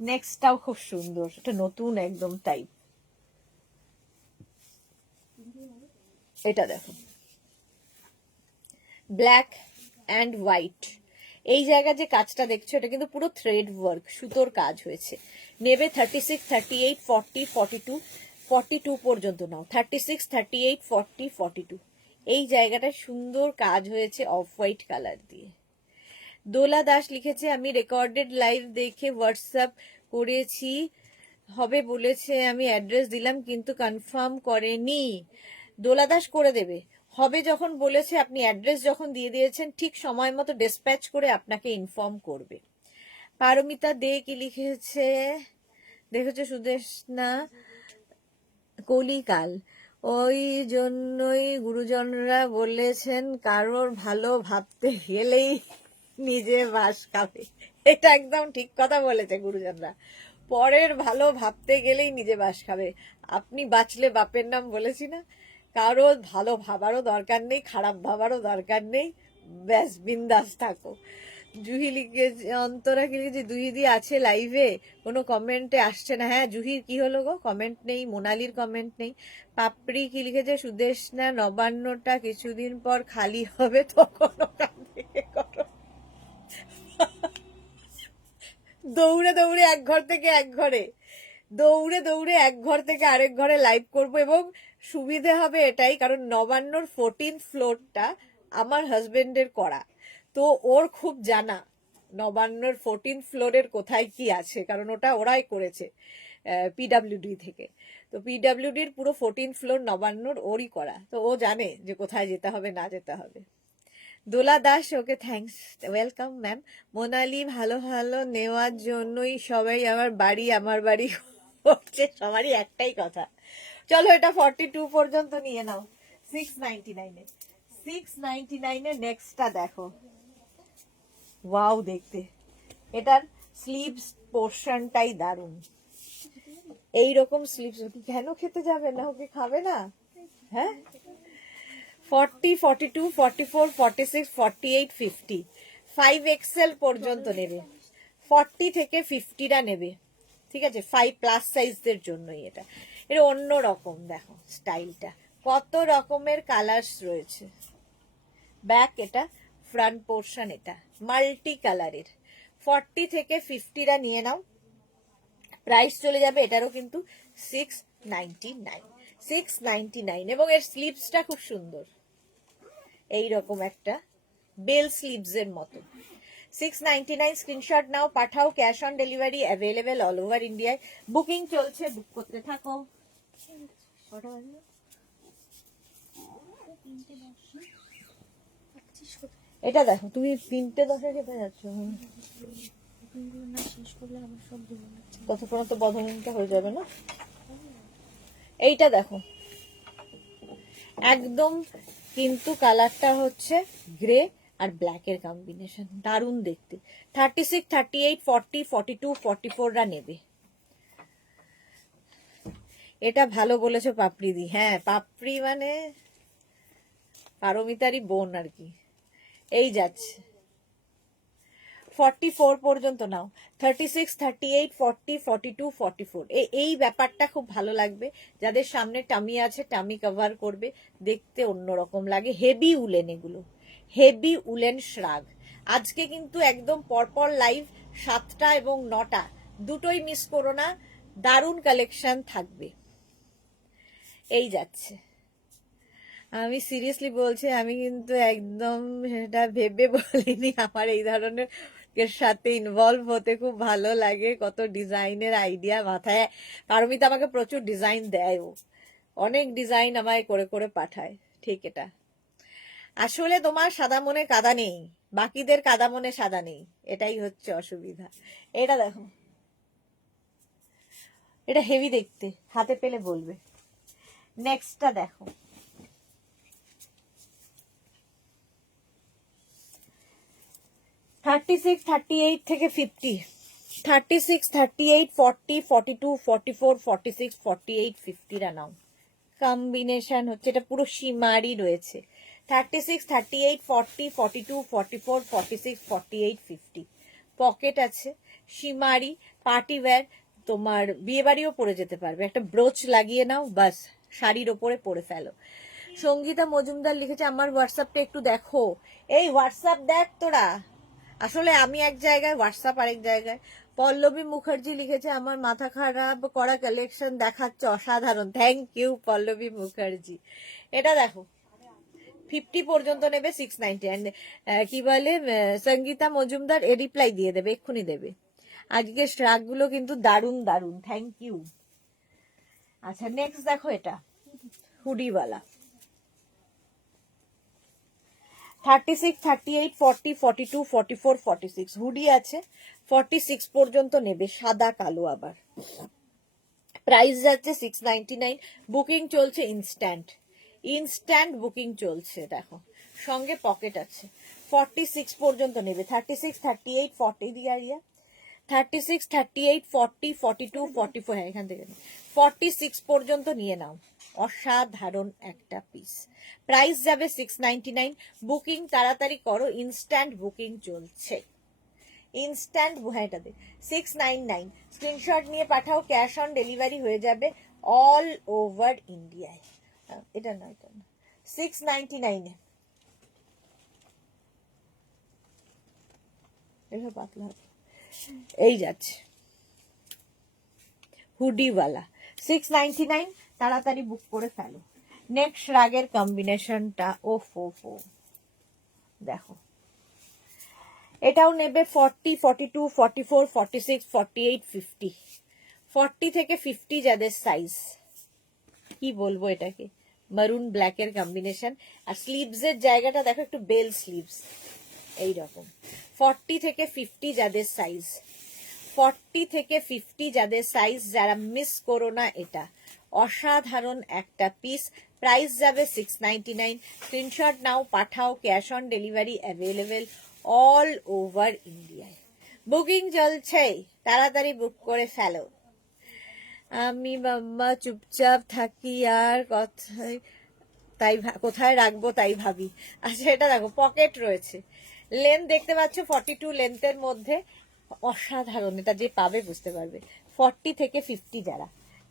নেক্সটটাও খুব সুন্দর, এটা নতুন একদম টাইপ। এটা দেখো, ব্ল্যাক অ্যান্ড হোয়াইট। এই জায়গা যে কাজটা দেখছো এটা কিন্তু পুরো থ্রেড ওয়ার্ক, সুতোর কাজ হয়েছে। নেবে 36, 38, 40, 42, 42 পর্যন্ত নাও। 36, 38, 40, 42 এই জায়গাটা সুন্দর কাজ হয়েছে অফ হোয়াইট কালার দিয়ে। দোলা দাস লিখেছে, আমি রেকর্ডেড লাইভ দেখে হোয়াটসঅ্যাপ করেছি, হবে বলেছে, আমি অ্যাড্রেস দিলাম কিন্তু কনফার্ম করেনি। দোলা দাস করে দেবে। হবে যখন বলেছে, আপনি অ্যাড্রেস যখন দিয়ে দিয়েছেন, ঠিক সময় মতো ডিসপ্যাচ করে আপনাকে ইনফর্ম করবে। পারমিতা দে কি লিখেছে দেখেছো সুদেশ না কলিকাল, ওই জন্যই গুরুজনরা বলেছেন কারোর ভালো ভাবতে গেলেই নিজে বাস খাবে। এটা একদম ঠিক কথা বলেছে গুরুজনরা, পরের ভালো ভাবতে গেলেই নিজে বাস খাবে। আপনি বাঁচলে বাপের নাম বলেছি না, কারো ভালো ভাবারও দরকার নেই, খারাপ ভাবারও দরকার নেই, ব্যাস বিন্দাস থাকো। জুহি লিখেছে, অন্তরা কি লিখেছে, দুইদি আছে লাইভে, কোনো কমেন্টে আসছে না। হ্যাঁ জুহির কি হলো গো, কমেন্ট নেই, মোনালির কমেন্ট নেই। পাপড়ি কি লিখেছে, সুদেশ না নবান্নটা কিছুদিন পর খালি হবে, তখন ওখান থেকে করো। দৌড়ে দৌড়ে এক ঘর থেকে এক ঘরে, দৌড়ে দৌড়ে এক ঘর থেকে আরেক ঘরে লাইভ করব। এবং সুবিধে হবে এটাই, কারণ নবান্নর 14th ফ্লোরটা আমার হাজবেন্ডের করা, তো ওর খুব জানা নবান্নর 14th ফ্লোরের কোথায় কি আছে, কারণ ওটা ওরাই করেছে পিডাব্লিউডি থেকে। তো পিডাব্লিউডির পুরো 14th ফ্লোর নবান্নর ওরই করা, তো ও জানে যে কোথায় যেতে হবে না যেতে হবে। Dola Das, okay thanks, welcome ma'am. Monali, ভালো ভালো নেওয়ার জন্যই সবাই আমার বাড়ি হচ্ছে, সবারই একটাই কথা। চলো এটা 42 পর্যন্ত নিয়ে নাও, 699 699 নেক্সটটা দেখো। ওয়াও দেখতে, এটার স্লিভস পোর্শনটাই দারুণ। এইরকম স্লিভস কেন খেতে যাবে না, ওকে খাবে না? হ্যাঁ 40, 42, 44, 46, 48, 50 5XL পর্যন্ত নেবে, 40 থেকে 50টা নেবে, ঠিক আছে? 5+ সাইজদের জন্যই এটা। এর অন্য রকম দেখো স্টাইলটা, কত রকমের কালার্স রয়েছে। ব্যাক এটা, ফ্রন্ট পোর্শন এটা, মাল্টি কালারের। 40 থেকে 50টা নিয়ে নাও, প্রাইস চলে যাবে এটারও কিন্তু 699 699। এবং এর স্লিভসটা খুব সুন্দর, এইরকম একটা বেল স্লিভস এর মতো। 699 স্ক্রিনশট নাও, পাঠাও, cash on delivery available all over ইন্ডিয়ায়। বুকিং চলছে, বুক করতে থাকো। এটা দেখো, তুমি 3:10 খেতে যাচ্ছ, না শেষ করলে আমার সব জীবন ততক্ষণ তো বধমনটা হয়ে যাবে না। এইটা দেখো, একদম কিন্তু কালারটা হচ্ছে গ্রে আর ব্ল্যাক এর কম্বিনেশন, দারুণ দেখতে। 36, 38, 40, 42, 44রা নেবে। এটা ভালো বলেছো পাপড়ি দি, হ্যাঁ পাপড়ি মানে পারমিতারই বোন আর কি। এই যাচ্ছে 44 পর্যন্ত নাও, 36, 38, 40, 42, 44। এই ব্যাপারটা খুব ভালো লাগবে, যাদের সামনে টামি আছে, টামি কভার করবে, দেখতে অন্যরকম লাগে। হেভি উলেন, এগুলো হেভি উলেন শ্রাগ। আজকে কিন্তু একদম পরপর লাইভ 7টা এবং 9টা, দুটোই মিস করো না, দারুণ কালেকশন থাকবে। এই যাচ্ছে, আমি সিরিয়াসলি বলছি, আমি কিন্তু একদম সেটা ভেবে বলিনি। আমার এই ধরনের এর সাথে ইনভলভ হতে খুব ভালো লাগে, কত ডিজাইনের আইডিয়া মাথায়। পারমিতা আমাকে প্রচুর ডিজাইন দেয়, ও অনেক ডিজাইন আমায় করে করে পাঠায়। ঠিক, এটা আসলে তোমার সাদা মনে কাদা নেই, বাকিদের কাদা মনে সাদা নেই, এটাই হচ্ছে অসুবিধা। এটা দেখো, এটা হেভি দেখতে, হাতে পেলে বলবে। নেক্সটটা দেখো, 36, 38 থেকে 50, 36, 38, 40, 42, 44, 46, 48, 50রা নাও। কম্বিনেশন হচ্ছে, এটা পুরো সীমারি রয়েছে। 36, 38, 40, 42, 44, 46, 48, 50 পকেট আছে, সীমারি, পার্টি ওয়্যার, তোমার বিয়ে বাড়িও পরে যেতে পারবে। একটা ব্রোচ লাগিয়ে নাও, বাস শাড়ির ওপরে পরে ফেলো। সঙ্গীতা মজুমদার লিখেছে, আমার হোয়াটসঅ্যাপটা একটু দেখো। এই হোয়াটসঅ্যাপ দেখ তোরা, আসলে আমি এক জায়গায়, হোয়াটসঅ্যাপ আরেক জায়গায়। পল্লবী মুখার্জি লিখেছে, আমার মাথা খারাপ করা কালেকশন দেখাচ্ছে, অসাধারণ। Thank you Pallavi Mukherjee. এটা দেখো, 50 পর্যন্ত নেবে, 699। কি বলে সঙ্গীতা মজুমদার, এ রিপ্লাই দিয়ে দেবে, এক্ষুনি দেবে। আজকে স্ট্রাক গুলো কিন্তু দারুন দারুন, থ্যাংক ইউ। আচ্ছা নেক্সট দেখো, এটা হুডিওয়ালা 36, 38, 40, 42, 44, 46 হুডি আছে। 46 পর্যন্ত নেবে, সাদা কালো আবার। প্রাইস যাচ্ছে 699, বুকিং চলছে ইনস্ট্যান্ট, ইনস্ট্যান্ট বুকিং চলছে। দেখো সঙ্গে পকেট আছে। 46 পর্যন্ত নেবে, 36, 38, 40 দিয়া 36, 38, 40, 42, 44, হ্যাঁ এখান থেকে 46 পর্যন্ত নিয়ে নাও। অসাধারণ একটা পিস, প্রাইস যাবে 699। বুকিং তাড়াতাড়ি করো, ইনস্ট্যান্ট বুকিং চলছে, ইনস্ট্যান্ট। হ্যাঁ এটা দে 699, স্ক্রিনশট নিয়ে পাঠাও, ক্যাশ অন ডেলিভারি হয়ে যাবে অল ওভার ইন্ডিয়ায়। এটা না, এটা না, 699 এটা পাতলা হবে। এই যাচ্ছে হুডিওয়ালা 699, তাড়াতাড়ি বুক করে ফেলো। নেক্সট রাগের কম্বিনেশনটা ও ফো দেখো, এটাও নেবে 40, 42, 44, 46, 48, 50, 40 থেকে 50 যাদের সাইজ, কি বলবো এটাকে, মারুন ব্ল্যাকের কম্বিনেশন। আর স্লিভস এর জায়গাটা দেখো, একটু বেল স্লিভস এইরকম। 40 থেকে 50 যাদের সাইজ, 40 থেকে 50 যাদের সাইজ, যারা মিস করো না এটা, অসাধারণ একটা পিস। প্রাইস যাবে 699, স্ক্রিনশট নাও পাঠাও, cash on delivery available all over ইন্ডিয়ায়। বুকিং চলছে, তাড়াতাড়ি বুক করে ফেলো। আমি বাবা চুপচাপ থাকি আর কথাই, তাই কোথায় রাখবো তাই ভাবি। আচ্ছা এটা দেখো, পকেট রয়েছে, লেন্থ দেখতে পাচ্ছ 42 লেন্থের মধ্যে, অসাধারণ। এটা যে পাবে বুঝতে পারবে। 40 থেকে 50 যারা,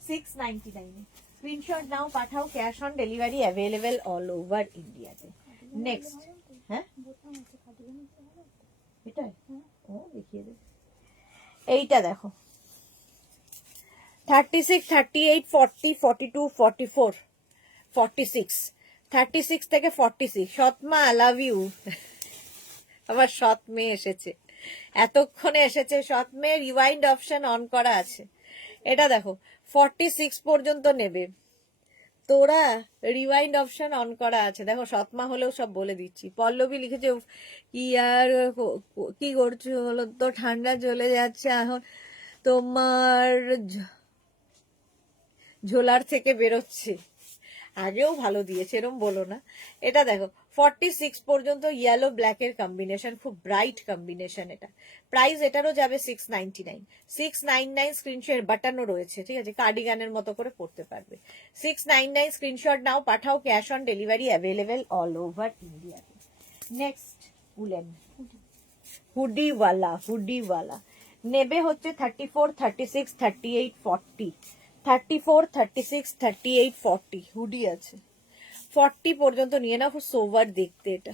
699, স্ক্রিনশট নাও পাঠাও, cash on delivery available all over ইন্ডিয়াতে। নেক্সট, হ্যাঁ এটাই, ও দেখিয়ে দে। এইটা দেখো 36, 38, 40, 42, 44, 46, 36 থেকে 46। সৎমা লাভ ইউ, আবার সৎ মেয়ে এসেছে, এতক্ষণে এসেছে সৎ মেয়ে। রিওয়াইন্ড অপশন অন করা আছে। এটা দেখো 46 পর্যন্ত নেবে, তোরা রিওয়াইন্ড অপশন অন করা আছে। দেখো সৎমা হলেও সব বলে দিচ্ছি। পল্লবী লিখেছে, "উফ, কি আর কি করছো বলো তো, ঠান্ডা চলে যাচ্ছে এখন তোমার ঝোলার থেকে বেরোচ্ছে।" আগেও ভালো দিয়েছে, এরম বলো না। এটা দেখো 46 পর্যন্ত ইয়েলো ব্ল্যাকের কম্বিনেশন, খুব ব্রাইট কম্বিনেশন এটা। প্রাইস এটারও যাবে 699, 699 স্ক্রিনশট, বাটনও রয়েছে, ঠিক আছে, কার্ডিগানের মতো করে পড়তে পারবে। 699 স্ক্রিনশট নাও পাঠাও, cash on delivery available all over ইন্ডিয়াতে। নেক্সট উলেন হুডিওয়ালা, হুডিওয়ালা নেবে হচ্ছে 34, 36, 38, 40, 34, 36, 38, 40 হুডি আছে। 40 পর্যন্ত নিয়ে নাও, খুব সোভার দেখতে এটা।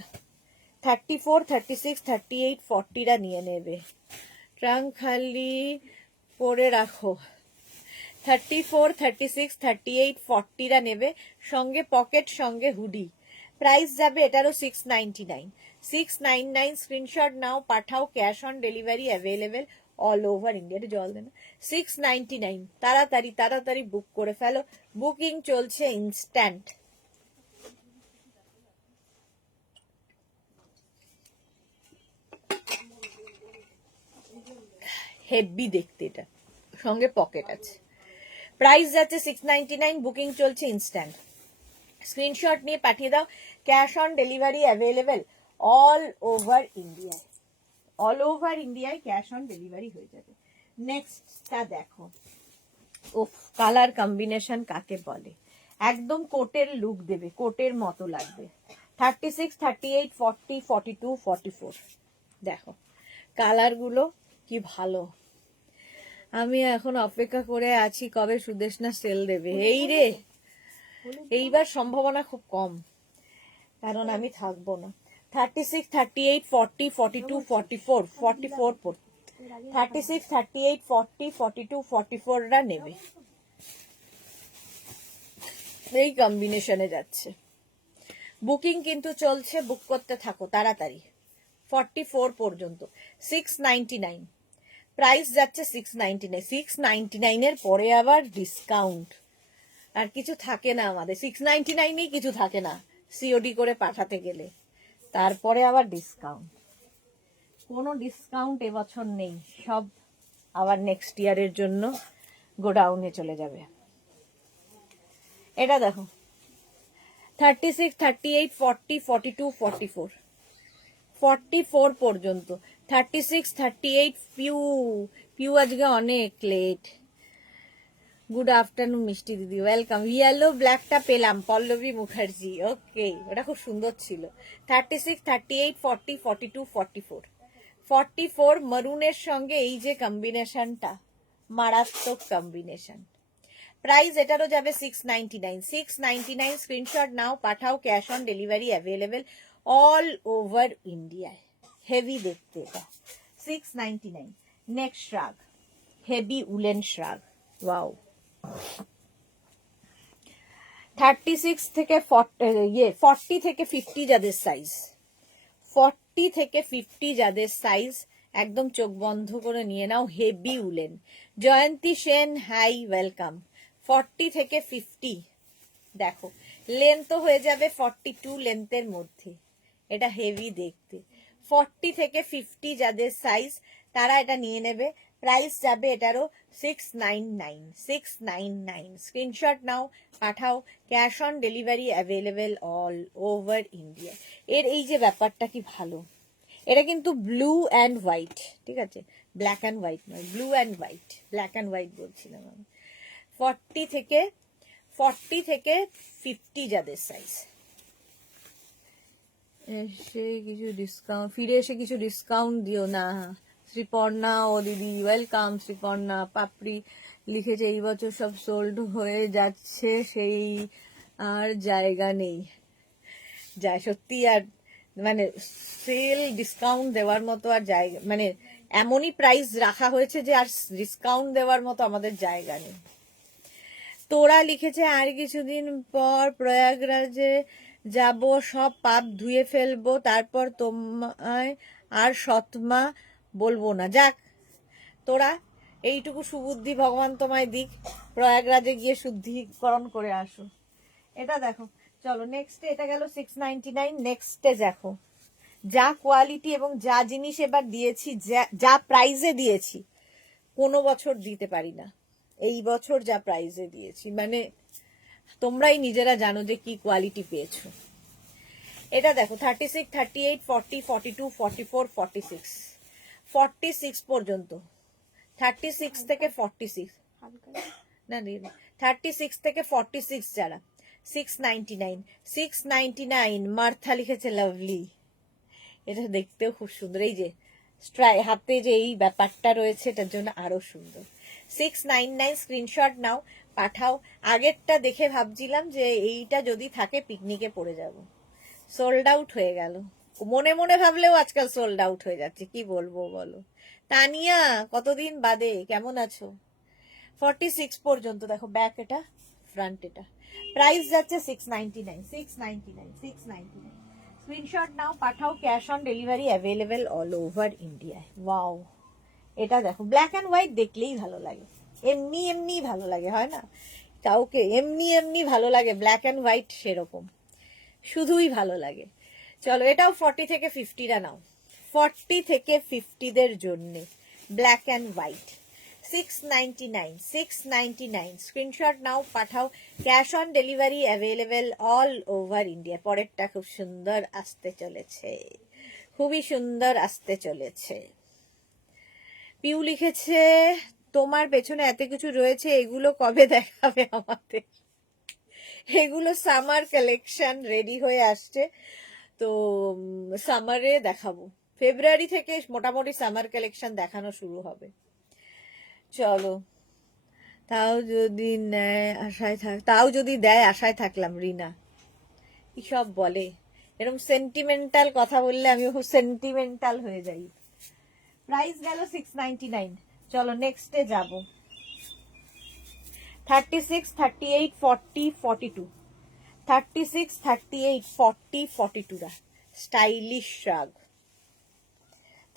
34, 36, 38, 40টা নিয়ে নেবে, ট্রাঙ্ক খালি করে রাখো। 34, 36, 38, 40টা নেবে, সঙ্গে পকেট, সঙ্গে হুডি। প্রাইস যাবে এটারও 699, 699 স্ক্রিনশট নাও পাঠাও, cash on delivery available all over India. জল দেনা 699, তাড়াতাড়ি তাড়াতাড়ি বুক করে ফেলো, বুকিং চলছে ইনস্ট্যান্ট। হেভি দেখতে এটা, সঙ্গে পকেট আছে। প্রাইস যাচ্ছে 699, বুকিং চলছে ইনস্ট্যান্ট। স্ক্রিনশট নিয়ে পাঠিয়ে দাও, cash on delivery available all over ইন্ডিয়ায়, অল ওভার ইন্ডিয়ায় ক্যাশ অন ডেলিভারি হয়ে যাবে। নেক্সটটা দেখো, উফ, কালার কম্বিনেশন কাকে বলে, একদম কোটের লুক দেবে, কোটের মতো লাগবে। 36, 38, 40, 42, 44 দেখো কালার গুলো কি ভালো। আমি এখন অপেক্ষা করে আছি কবে সুদেশনা সেল দেবে। এই রে, এইবার সম্ভাবনা খুব কম, কারণ আমি থাকবো না। 36, 38, 40, 42, 44, 44 36, 38, 40, 42, 44রা নেবে, এই কম্বিনেশনে যাচ্ছে। বুকিং কিন্তু চলছে, বুক করতে থাকো তাড়াতাড়ি। 44 পর্যন্ত 699, প্রাইস যাচ্ছে 699। 699 এর পরে আবার ডিসকাউন্ট, আর কিছু থাকে না আমাদের। 699 কিছু থাকে না সিওডি করে পাঠাতে গেলে, তারপরে আবার ডিসকাউন্ট। কোনো ডিসকাউন্ট এবছর নেই, সব আবার নেক্সট ইয়ারের জন্য গোডাউনে চলে যাবে। এটা দেখো 36, 38, 40, 42, 44, 44 পর্যন্ত। 36, 38 পিউ আজকে অনেক লেট। গুড আফটারনুন মিষ্টি দিদি, ওয়েলকাম। ইয়েলো ব্ল্যাকটা পেলাম, পল্লবী মুখার্জি, ওকে, ওটা খুব সুন্দর ছিল। 36, 38, 40, 42, 44, 44 মারুনের সঙ্গে এই যে কম্বিনেশনটা, মারাত্মক কম্বিনেশন। প্রাইস এটারও যাবে 699। 699 স্ক্রিনশট নাও, পাঠাও, cash on delivery available all over ইন্ডিয়ায়। হেভি দেখতে এটা, 699। Next শ্রাগ, heavy woollen শ্রাগ, wow. 36 থেকে 40 থেকে 50 যাদের সাইজ, 40 থেকে 50 যাদের সাইজ, একদম চোখ বন্ধ করে নিয়ে নাও, হেভি উলেন। জয়ন্তী সেন, হাই, ওয়েলকাম। 40 থেকে 50 দেখো, লেন্থ হয়ে যাবে 42 লেন্থের মধ্যে, এটা হেভি দেখতে। 40 থেকে 50 যাদের সাইজ তারা এটা নিয়ে নেবে। প্রাইস যাবে এটারও 699। 699 স্ক্রিনশট নাও, পাঠাও, cash on delivery available all over India. এর এই যে ব্যাপারটা কি ভালো, এটা কিন্তু ব্লু অ্যান্ড হোয়াইট, ঠিক আছে, ব্ল্যাক অ্যান্ড হোয়াইট নয়, blue and white, black and white বলছিলাম আমি। 40 থেকে 50 যাদের সাইজ, এসে কিছু ডিসকাউন্ট, ফিরে এসে কিছু ডিসকাউন্ট দিও না। শ্রীপর্ণা, ও দিদি, ওয়েলকাম। শ্রীপর্ণা পাপড়ি লিখেছে এই বছর সব সোল্ড হয়ে যাচ্ছে, সেই আর জায়গা নেই। যায় সত্যি, আর মানে সেল ডিসকাউন্ট দেওয়ার মতো আর জায়গা, মানে এমনই প্রাইস রাখা হয়েছে যে আর ডিসকাউন্ট দেওয়ার মতো আমাদের জায়গা নেই। তোরা লিখেছে আর কিছুদিন পর প্রয়াগরাজে যাব, সব পাপ ধুয়ে ফেলবো, তারপর তোমায় আর সৎমা বলবো না। যাক, তোরা এইটুকু সুবুদ্ধি ভগবান তোমায় দিক, প্রয়াগরাজে গিয়ে শুদ্ধিকরণ করে আসো। এটা দেখো, চলো নেক্সটে, এটা গেল 699। নেক্সটে দেখো, যা কোয়ালিটি এবং যা জিনিস এবার দিয়েছি, যা প্রাইজে দিয়েছি, কোনো বছর দিতে পারি না। এই বছর যা প্রাইজে দিয়েছি, মানে তোমরাই নিজেরা জানো যে কি কোয়ালিটি পেয়েছো। এটা দেখো 36, 38, 40, 42, 44, 46, 46 পর্যন্ত। 36 থেকে 46 না, 36 থেকে 46 যারা, 699। 699 মার্থা লিখেছে, লাভলি। এটা দেখতেও খুব সুন্দর, এই যে হাতে যে এই ব্যাপারটা রয়েছে, এটার জন্য আরো সুন্দর। 699 স্ক্রিনশট নাও, পাঠাও। আগেরটা দেখে ভাবছিলাম যে এইটা যদি থাকে পিকনিকে পড়ে যাব, সোল্ড আউট হয়ে গেল। মনে মনে ভাবলেও আজকাল সোল্ড আউট হয়ে যাচ্ছে, কি বলবো বলো। তানিয়া, কতদিন বাদে, কেমন আছো? 46 পর্যন্ত দেখো, ব্যাক এটা, ফ্রন্ট এটা। প্রাইস যাচ্ছে 699। 699, 699 স্ক্রিনশট নাও, পাঠাও, cash on delivery available all over ইন্ডিয়ায়। ওয়াও, এটা দেখো, ব্ল্যাক অ্যান্ড হোয়াইট দেখলেই ভালো লাগে, এমনি এমনি ভালো লাগে, হয় না কাউকে এমনি এমনি ভালো লাগে, ব্ল্যাক অ্যান্ড হোয়াইট সেরকম শুধুই ভালো লাগে। চলো, এটাও 40 থেকে 50টা নাও, 40 থেকে 50দের জন্য ব্ল্যাক অ্যান্ড হোয়াইট। 699, 699 স্ক্রিনশট নাও, পাঠাও, cash on delivery available all over India. পরেরটা খুব সুন্দর আসতে চলেছে, খুবই সুন্দর আসতে চলেছে। পিউ লিখেছে, তোমার পেছনে এত কিছু রয়েছে, এগুলো কবে দেখাবে আমাদের? এগুলো সামার কালেকশন রেডি হয়ে আসছে, তো সামারে দেখাবো। ফেব্রুয়ারি থেকে মোটামুটি সামার কালেকশন দেখানো শুরু হবে। চলো, তাও যদি নেয় আশায় তাও যদি দেয় আশায় থাকলাম। রিনা কি সব বলে, এরকম সেন্টিমেন্টাল কথা বললে আমি সেন্টিমেন্টাল হয়ে যাই। প্রাইস গেল 699। চলো নেক্সটে যাব। 36, 38, 40, 42, 36, 38, 40, 42 স্টাইলিশ শ্রাগ।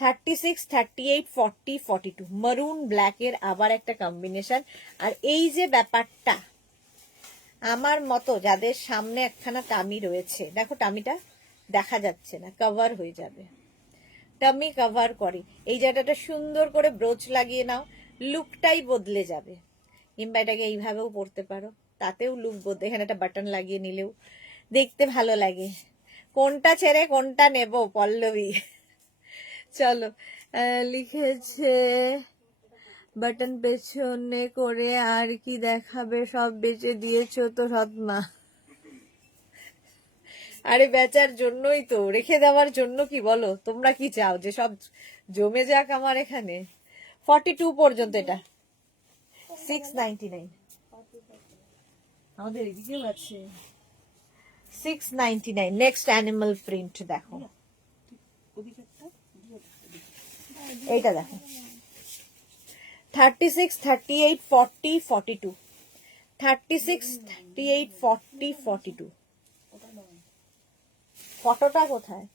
36, 38, 40, 42 মারুন ব্ল্যাকের আবার একটা কম্বিনেশন। আর এই যে ব্যাপারটা, আমার মতো যাদের সামনে একখানা টামি রয়েছে, দেখো টামিটা দেখা যাচ্ছে না, কভার হয়ে যাবে, টামি কভার করে, এই জায়গাটা সুন্দর করে ব্রোচ লাগিয়ে নাও, লুকটাই বদলে যাবে। কিংবা এটাকে এইভাবেও পরতে পারো, তাতেও লুক বদলে, এখানে একটা বাটন লাগিয়ে নিলেও দেখতে ভালো লাগে। কোনটা ছেড়ে কোনটা নেব পল্লবী? চলো, লিখেছে বাটন পেছনে করে আর কি দেখাবে, সব বেচে দিয়েছো তো সৎমা। আরে বেচার জন্যই তো, রেখে দেওয়ার জন্য কি বলো? তোমরা কি চাও যে সব জমে যাক আমার এখানে? 42 পর্যন্ত এটা 699, আমাদের এদিকেও আছে 699। নেক্সট অ্যানিমাল প্রিন্ট দেখো, এইটা দেখো 36, 38, 40, 42, 36, 38, 40, 42। ফটোটা কোথায়?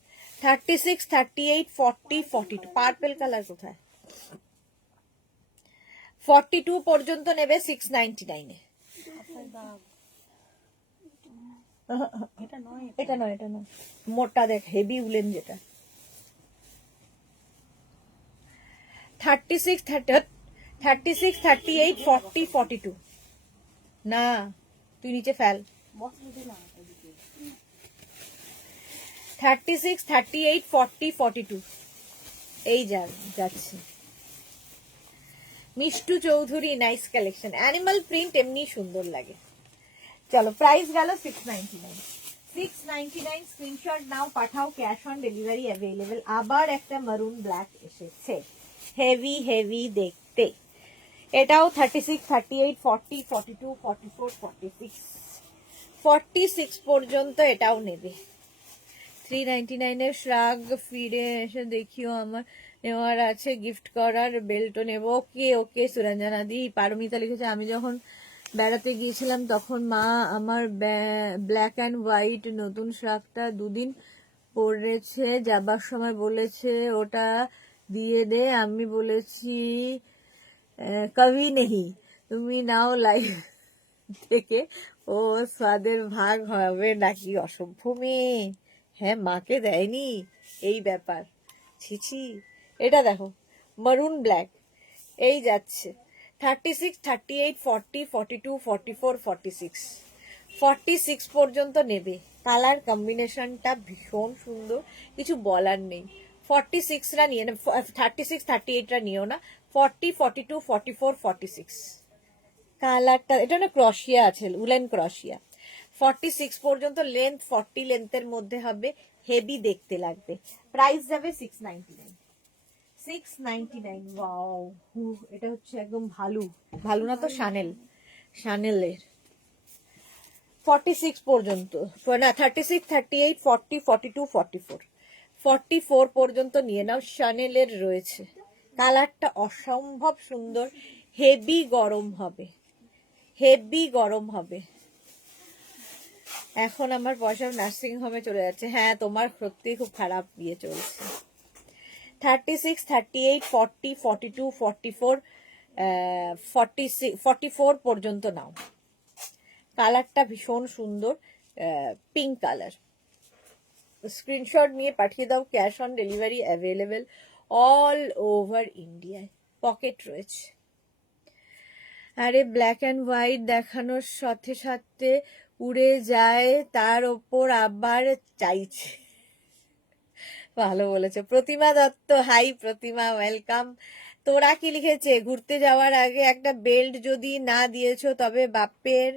36, 38, 40, 42 পার্পল কালার কোথায়? 42 পর্যন্ত নেবে 699 এ। এটা নয়, এটা নয়, মোটা দেখ, হেভি উলেন যেটা। 36, 36, 38, 40, 42 না, তুই নিচে ফেল। 36, 38, 40, 42 এই যাচ্ছে। Mishtu Chowdhury, nice collection. Animal print এমনি সুন্দর লাগে। চলো, প্রাইস গেল 699। 699 স্ক্রিনশট নাও, পাঠাও, ক্যাশ অন ডেলিভারি অ্যাভেলেবেল। আবার একটা মারুন ব্ল্যাক এসেছে, হেভি হেভি দেখতে। এটাও 36, 38, 40, 42, 44, 46 46 পর্যন্ত এটাও নেবে। 399 এর শ্রাগ ফিরে এসে দেখিও, আমার নেওয়ার আছে, গিফট করার, বেল্টও নেব। ওকে ওকে সুরঞ্জনা দি। পারমিতা লিখেছে, আমি যখন বেড়াতে গিয়েছিলাম তখন মা আমার ব্ল্যাক অ্যান্ড হোয়াইট নতুন শ্রাগটা দুদিন পরেছে, যাবার সময় বলেছে ওটা দিয়ে দে, আমি বলেছি কবি নেহি, তুমি নাও লাইভ থেকে, ও স্বাদের ভাগ হবে নাকি? অসভ্য মেয়ে, হ্যাঁ মাকে দেয়নি, এই ব্যাপার, ছিছি। এটা দেখো মারুন ব্ল্যাক, এই যাচ্ছে 36, 38, 40, 42, 44, 46 46 পর্যন্ত নেবে। কালার কম্বিনেশনটা ভীষণ সুন্দর, কিছু বলার নেই। 46রা নিয়ে না, 36, 38রা নিও না, 40, 42, 44, 46 কালারটা, এটা না ক্রশিয়া আছে, উলেন ক্রশিয়া। 46 পর্যন্ত লেন্থ, 40 লেন্থের মধ্যে হবে, হেভি দেখতে লাগবে। প্রাইস যাবে 699। 699, ওয়াও, এটা হচ্ছে একদম ভালো, ভালো না তো শানেলের। 46 পর্যন্ত না, 36, 38, 40, 42, 44 44 পর্যন্ত নিয়ে নাও, শানেলের রয়েছে। কালারটা অসম্ভব সুন্দর, হেভি গরম হবে, হেভি গরম হবে। এখন আমার পয়সা নার্সিং হোমে চলে যাচ্ছে। হ্যাঁ, তোমার সত্যি খুব খারাপ বিয়ে চলছে। 36, 38, 40, 42, 44, 46, 44 পর্যন্ত নাও। কালারটা ভীষণ সুন্দর, পিঙ্ক কালার। স্ক্রিনশট নিয়ে পাঠিয়ে দাও, cash on delivery available all over ইন্ডিয়ায়। পকেট রয়েছে। আরে ব্ল্যাক অ্যান্ড হোয়াইট দেখানোর সাথে সাথে উড়ে যায়, তার ওপর আবার চাইছে। ভালো বলেছে প্রতিমা দত্ত। হাই প্রতিমা, ওয়েলকাম। তোরা কি লিখেছে, ঘুরতে যাওয়ার আগে একটা বেল্ট যদি না দিয়েছো তবে বাপের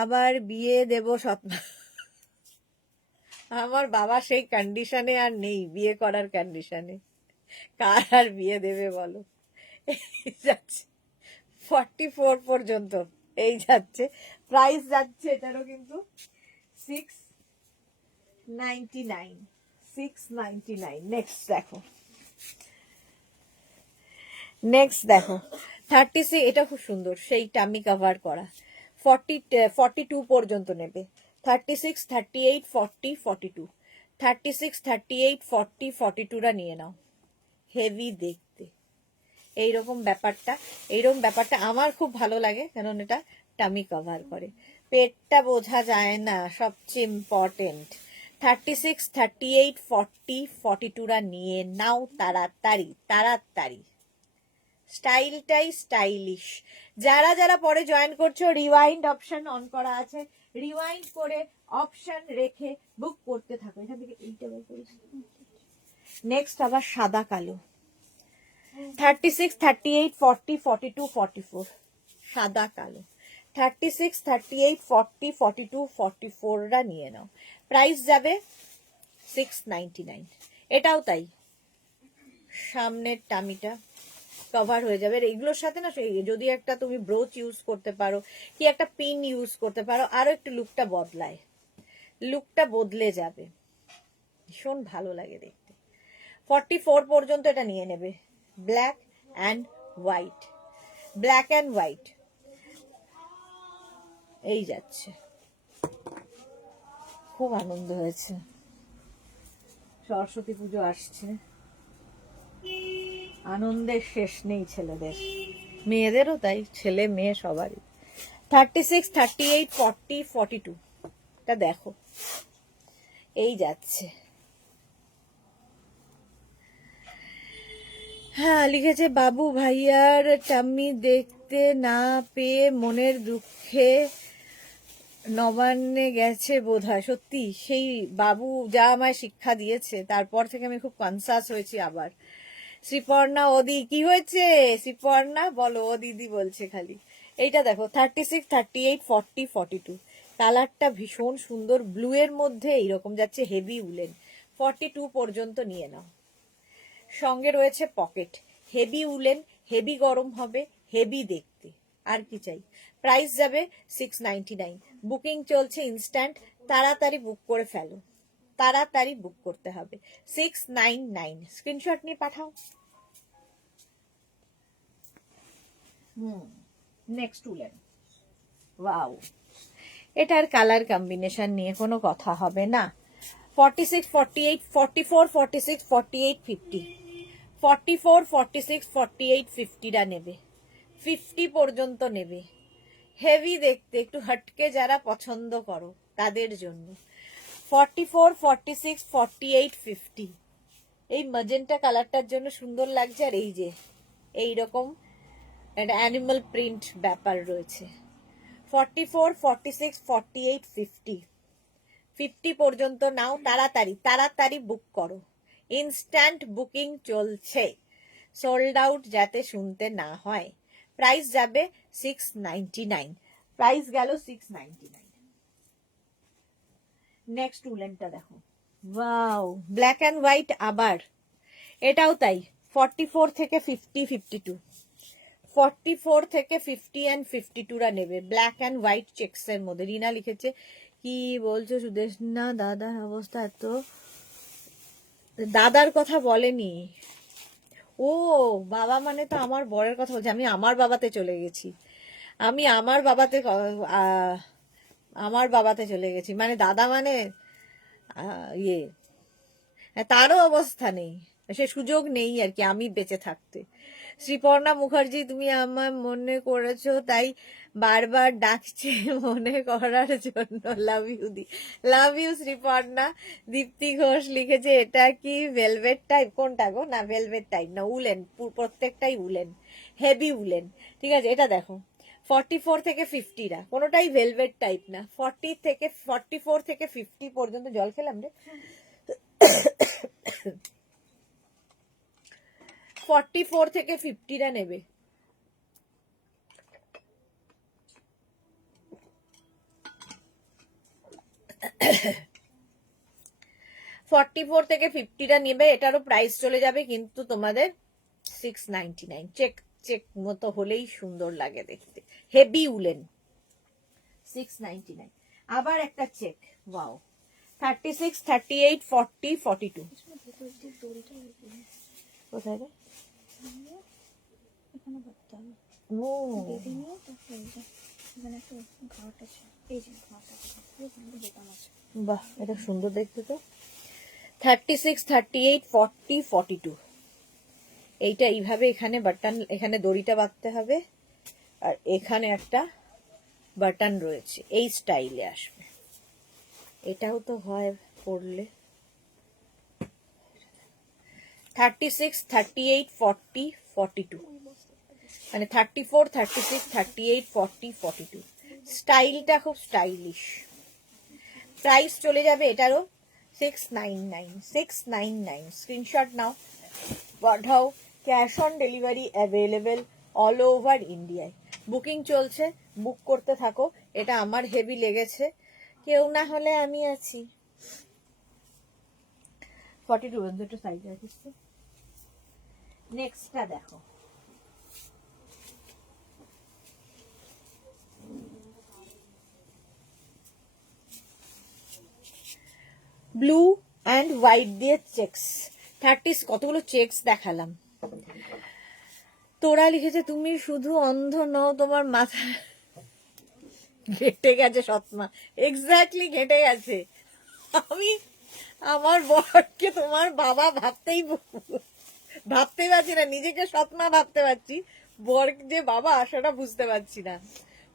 আবার বিয়ে দেব সৎমা। আমার বাবা সেই কন্ডিশনে আর নেই, বিয়ে করার কন্ডিশনে। কার আর বিয়ে দেবে বলো? এই যাচ্ছে 44 পর্যন্ত, এই যাচ্ছে। প্রাইস যাচ্ছে এটারও কিন্তু 699। 699। নেক্সট দেখো, নেক্সট দেখো 36, এটা খুব সুন্দর, সেই টামি কভার করা। 42 পর্যন্ত নেবে। 36, 38, 40, 42 36, 38, 40, 42রা নিয়ে নাও। হেভি দেখতে। এইরকম ব্যাপারটা আমার খুব ভালো লাগে, কারণ এটা টামি কভার করে, পেটটা বোঝা যায় না, সবচেয়ে ইম্পর্টেন্ট। 36, 38, 40, 42রা নিয়ে নাও তাড়াতাড়ি। স্টাইলটাই স্টাইলিশ। যারা যারা পরে জয়েন করছো, রিওয়াইন্ড অপশন অন করা আছে, রিওয়াইন্ড করে অপশন রেখে বুক করতে থাকো। এখান থেকে এইটা বের করেছি। নেক্সট আবার সাদা কালো, 36, 38, 40, 42, 44, সাদা কালো। 36, 38, 40, 42, 44রা নিয়ে নাও। প্রাইস যাবে 699। এটাও তাই, সামনের টামিটা কভার হয়ে যাবে। এগুলোর সাথে না যদি একটা তুমি ব্রোচ ইউজ করতে পারো, কি একটা পিন ইউজ করতে পারো, আরো একটু লুকটা বদলে যাবে, ভীষণ ভালো লাগে দেখতে। 44 পর্যন্ত এটা নিয়ে নেবে। ব্ল্যাক অ্যান্ড হোয়াইট, এই যাচ্ছে। খুব আনন্দ হয়েছে, সরস্বতী পুজো আসছে, আনন্দের শেষ নেই ছেলেদের, মেয়েদেরও তাই, ছেলে মেয়ে সবারই। 36, 38, 40, 42, এটা দেখো, এই যাচ্ছে। হ্যাঁ, লিখেছে বাবু ভাইয়ার টাম্মি দেখতে না পেয়ে মনের দুঃখে নবান্নে গেছে বোধহয়। সত্যি, সেই বাবু যা আমায় শিক্ষা দিয়েছে, তারপর থেকে আমি খুব কনসাস হয়েছি আবার। শ্রীপর্ণা ওদি, কি হয়েছে শ্রীপর্ণা বলো? ও দিদি বলছে খালি। এইটা দেখো, 36, 38, 40, 42, কালারটা ভীষণ সুন্দর, ব্লু এর মধ্যে এইরকম যাচ্ছে, হেভি উলেন। 42 পর্যন্ত নিয়ে নাও। সঙ্গে রয়েছে পকেট, হেভি উলেন, হেভি গরম হবে, হেভি দেখতে, আর কি চাই। প্রাইস যাবে 699। বুকিং চলছে ইনস্ট্যান্ট, তাড়াতাড়ি বুক করে ফেলো, তাড়াতাড়ি বুক করতে হবে। 699, স্ক্রিনশট নিয়ে পাঠাও। নেক্সট উলেন, ওয়াও, এটার কালার কম্বিনেশন নিয়ে কোনো কথা হবে না। 46, 48, 44, 46, 48, 50, 44, 46, 48, 50টা নেবে, 50 পর্যন্ত নেবে। হেভি দেখতে, একটু হটকে যারা পছন্দ করো তাদের জন্য। 44, 46, 48, 50, এই ম্যাজেন্টা কালারটার জন্য সুন্দর লাগছে। আর এই যে এইরকম একটা অ্যানিমাল প্রিন্ট ব্যাপার রয়েছে। 44, 46, 48, 50, 50 পর্যন্ত নাও, তাড়াতাড়ি বুক করো, ইনস্ট্যান্ট বুকিং চলছে, সোল্ড আউট যাতে শুনতে না হয়। প্রাইস যাবে 699, প্রাইস গেল 699। নেক্সট উলেনটা দেখো, ওয়াও, ব্ল্যাক এন্ড হোয়াইট আবার, এটাও তাই। 44 থেকে 50, 52, 44 থেকে 50 and 52রা নেবে, ব্ল্যাক এন্ড হোয়াইট চেক্স এর মধ্যে। রিনা লিখেছে, কি বলছো সুদেশ না, দাদার অবস্থা এত, দাদার কথা বলেনি ও, বাবা মানে তো আমার বরের কথা বলছে। আমি আমার বাবাতে চলে গেছি, আমি আমার বাবাতে চলে গেছি, মানে দাদা মানে ইয়ে, তারও অবস্থা নেই, সে সুযোগ নেই আর কি আমি বেঁচে থাকতে। শ্রীপর্ণা মুখার্জি, তুমি আমার মনে করেছো তাই বারবার ডাকছে মনে করার জন্য, লাভ ইউ শ্রীপর্ণা। দীপ্তি ঘোষ লিখেছে, এটা কি ভেলভেট টাইপ? কোনটা গো? না ভেলভেট টাইপ না, উলেন, প্রত্যেকটাই উলেন, হেভি উলেন। ঠিক আছে, এটা দেখো, 44 থেকে 50রা কোনোটাই ভেলভেট টাইপ না। 44 থেকে 50 পর্যন্ত, জল খেলাম রে। 44 থেকে 50রা নেবে। ফর্টি-ফোর থেকে 50টা নেবে, এটারও প্রাইস চলে যাবে কিন্তু তোমাদের 699। চেক মতো হলেই সুন্দর লাগে দেখতে, হেভি উলেন, 699। আবার একটা চেক, ওয়াও, 36, 38, 40, 42, কোথায় রে? এখানে করতে হবে, ও, বেঁধে নিয়ে তারপরে এখানে একটা ঘাট আছে, এই যে ঘাট আছে, এখানে বোতাম আছে। বাহ, এটা সুন্দর দেখতে তো। 36, 38, 40, 42, এইটা এইভাবে এখানে বাটন, এখানে দড়িটা বাঁধতে হবে, আর এখানে একটা বাটন রয়েছে, এই স্টাইলে আসবে। এটাও তো হয় পরলে। 36, 38, 40, 42, মানে 34, 36, 38, 40, 42। স্টাইলটা খুব স্টাইলিশ। প্রাইস চলে যাবে এটারও 699, 699। স্ক্রিনশট নাও, পাঠাও। Cash on delivery available all over ইন্ডিয়ায়। বুকিং চলছে, বুক করতে থাকো। এটা আমার হেভি লেগেছে, কেউ না হলে আমি আছি। 42 পর্যন্ত একটু সাইজ রাখিস। নেক্সটটা দেখো, ব্লু অ্যান্ড হোয়াইট দিয়ে চেক্স। 30, কতগুলো চেক্স দেখালাম। তোরা লিখেছে তুমি শুধু অন্ধ নও, তোমার মাথা ঘেটে গেছে সৎমা। এক্স্যাক্টলি ঘেটে গেছে। আমি আমার বরকে তোমার বাবা ভাবতেই পারছি না, নিজেকে সৎমা ভাবতে পারছি, বর যে বাবা সেটা বুঝতে পারছি না,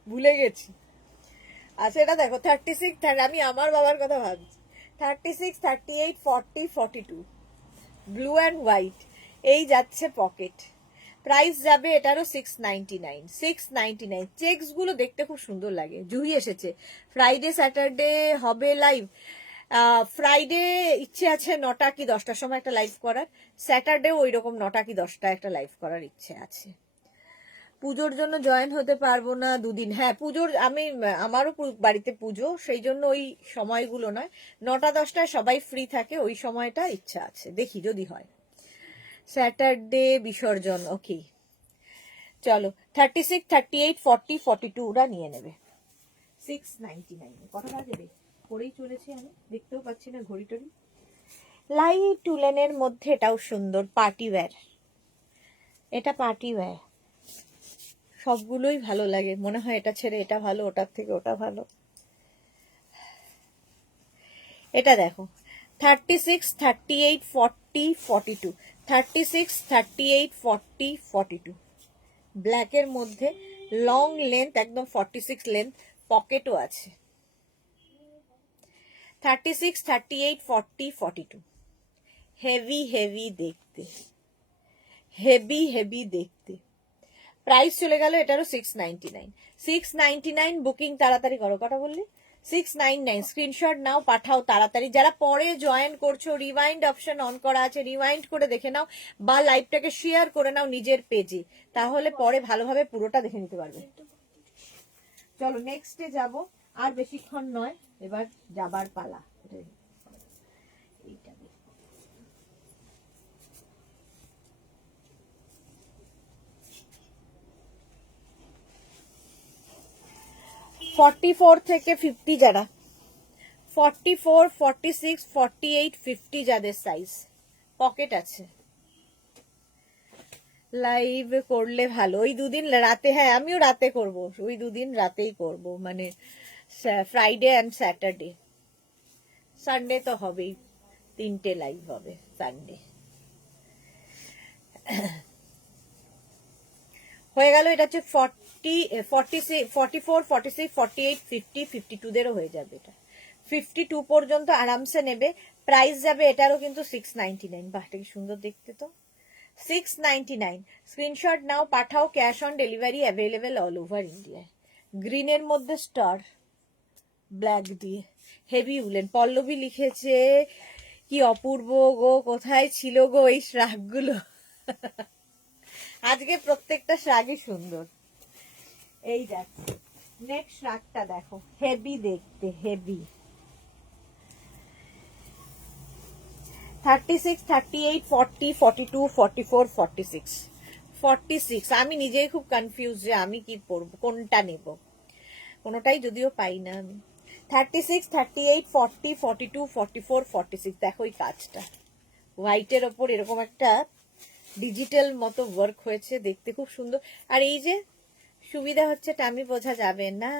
ভুলে গেছি। আচ্ছা এটা দেখো 36, আমি আমার বাবার কথা ভাবছি। 36, 38, 40, 42, ব্লু অ্যান্ড হোয়াইট। এই যাচ্ছে পকেট। প্রাইস যাবে এটারও 699, 699। চেকস গুলো দেখতে খুব সুন্দর লাগে। জুহি এসেছে। ফ্রাইডে স্যাটারডে হবে লাইভ। ফ্রাইডে ইচ্ছে আছে 9টা কি 10টার সময় একটা লাইভ করার। স্যাটারডে ওই রকম 9টা কি 10টা একটা লাইভ করার ইচ্ছে আছে। পুজোর জন্য জয়েন হতে পারবো না দুদিন। হ্যাঁ পুজোর আমারও বাড়িতে পুজো, সেই জন্য ওই সময়গুলো নয়, 9টা 10টায় সবাই ফ্রি থাকে, ওই সময়টা ইচ্ছা আছে, দেখি যদি হয়। স্যাটারডে বিসর্জন, ওকে চলো। 36, 38, 40, 42 ওরা নিয়ে নেবে। 699। কত বাজবে পরেই চলেছি, আমি দেখতেও পাচ্ছি না ঘড়ি টড়ি। লাইট উলেনের মধ্যে এটাও সুন্দর, পার্টি ওয়্যার। এটা পার্টি ওয়্যার, সবগুলোই ভালো লাগে, মনে হয় এটা ছেড়ে এটা ভালো, ওটার থেকে ওটা ভালো। এটা দেখো 36, 38, 40, 42, 36, 38, 40, 42, ব্ল্যাকের মধ্যে, লং লেন্থ একদম 46 লেন্থ, পকেটও আছে। 36, 38, 40, 42, হেভি হেভি দেখতে, হেভি হেভি দেখতে। প্রাইস চলে গেল এটারও 699, 699। বুকিং তাড়াতাড়ি করো। কটা বললি? 699। স্ক্রিনশট নাও, পাঠাও তাড়াতাড়ি। যারা পরে জয়েন করছো, রিওয়াইন্ড অপশন অন করা আছে, রিওয়াইন্ড করে দেখে নাও, বা লাইভটাকে শেয়ার করে নাও নিজের পেজে, তাহলে পরে ভালোভাবে পুরোটা দেখে নিতে পারবে। চলো নেক্সটে যাব, আর বেশিক্ষণ নয়, এবার যাবার পালা। এইটা 44 থেকে 50, যারা 44, 46, 48, 50 যাদের সাইজ, পকেট আছে। লাইভ করলে ভালো, ওই দুদিন রাতে। হ্যাঁ আমিও রাতে করব, ওই দুদিন রাতেই করব, মানে ফ্রাইডে অ্যান্ড স্যাটারডে। সানডে তো হবেই, 3টে লাইভ হবে সানডে। হয়ে গেল। এটা হচ্ছে 40, 46, 44, 46, 48, 50, 52 দেরও হয়ে যাবে। এটা 52 পর্যন্ত আরামসে নেবে। প্রাইস যাবে এটারও কিন্তু 699। বাহ এটা কি সুন্দর দেখতে তো। 699। স্ক্রিনশট নাও, পাঠাও। Cash on delivery available all over ইন্ডিয়ায়। গ্রিনের মধ্যে স্টার ব্ল্যাক দিয়ে, হেভি উলেন। পল্লবী লিখেছে কি অপূর্ব গো, কোথায় ছিল গো এই শ্রাগগুলো। আজকে প্রত্যেকটা শ্রাগই সুন্দর। এই যাচ্ছে নেক্সট শ্রাগটা দেখো, হেভি দেখতে, হেভি। 36, 38, 40, 42, 44, 46, 46। আমি নিজেই খুব কনফিউজ যে আমি কি পরবো, কোনটা নেব, কোনোটাই যদিও পাই না আমি। 36, 38, 40, 42, 44, 46। দেখো এই কাজটা, হোয়াইটের ওপর এরকম একটা ডিজিটাল মতো ওয়ার্ক হয়েছে, দেখতে খুব সুন্দর। আর এই যে সুবিধা হচ্ছে টামি বোঝা যাবে না।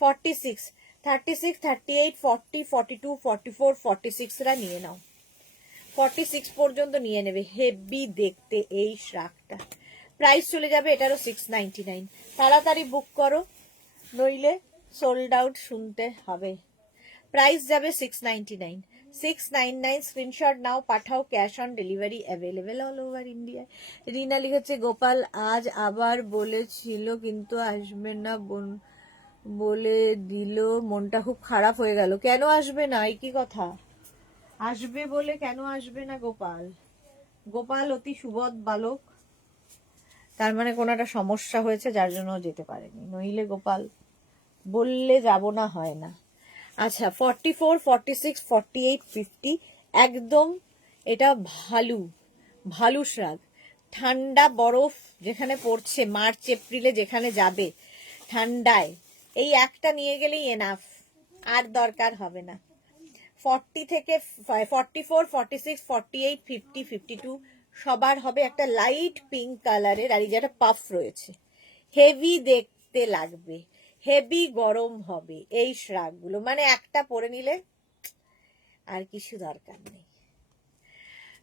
46, 36, 38, 40, 42, 44, 46 রা নিয়ে নাও। 46 পর্যন্ত নিয়ে নেবে। হেভি দেখতে এই শ্রাগটা। প্রাইস চলে যাবে এটারও 699। তাড়াতাড়ি বুক করো, নইলে সোল্ড আউট শুনতে হবে। প্রাইস যাবে 699। 699 স্ক্রিনশট নাও, পাঠাও, cash on delivery available all over India. Rina লিখেছে গোপাল আজ আবার বলেছিল কিন্তু আসবে না, বলে দিল, মনটা খুব খারাপ হয়ে গেল। কেন আসবে না? এই কি কথা? আসবে বলে কেন আসবে না গোপাল? গোপাল অতি সুবোধ বালক, তার মানে কোনো একটা সমস্যা হয়েছে যার জন্য ও যেতে পারেনি, নইলে গোপাল বললে যাব না হয় না। আচ্ছা 44, 46, 48, 50 একদম এটা ভালু ভালু শ্রাগ। ঠান্ডা বরফ যেখানে পড়ছে, মার্চ এপ্রিলে যেখানে যাবে ঠান্ডায়, এই একটা নিয়ে গেলেই এনাফ, আর দরকার হবে না। 40 থেকে 44, 46, 48, 50, 52 সবার হবে একটা লাইট পিঙ্ক কালারের, আর এই যেটা পাফ রয়েছে, হেভি দেখতে লাগবে, হেভি গরম হবে এই শ্রাগগুলো, মানে একটা পরে নিলে আর কিছু দরকার নেই।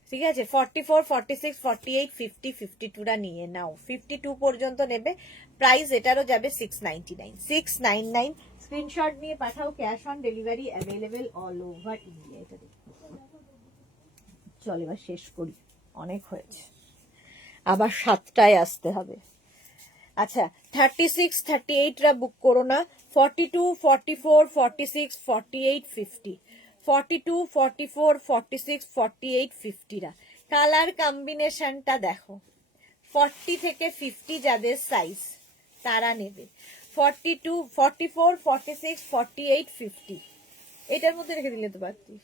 ঠিক আছে, 44, 46, 48, 50, 52টা নিয়ে নাও। 52 পর্যন্ত নেবে, প্রাইস এটারও যাবে 699। 699 স্ক্রিনশট নিয়ে পাঠাও, cash on delivery available all over India. এটা দেখো, চল এবার শেষ করি, অনেক হয়েছে, আবার 7টায় আসতে হবে। আচ্ছা 36, 38রা বুক করো না। 42, 44, 46, 48, 50, 42, 44, 46, 48, 50রা কালার কম্বিনেশনটা দেখো। 40 থেকে 50 যাদের সাইজ তারা নেবে। 42, 44, 46, 48, 50 এটার মধ্যে রেখে দিলে তো পারতিস।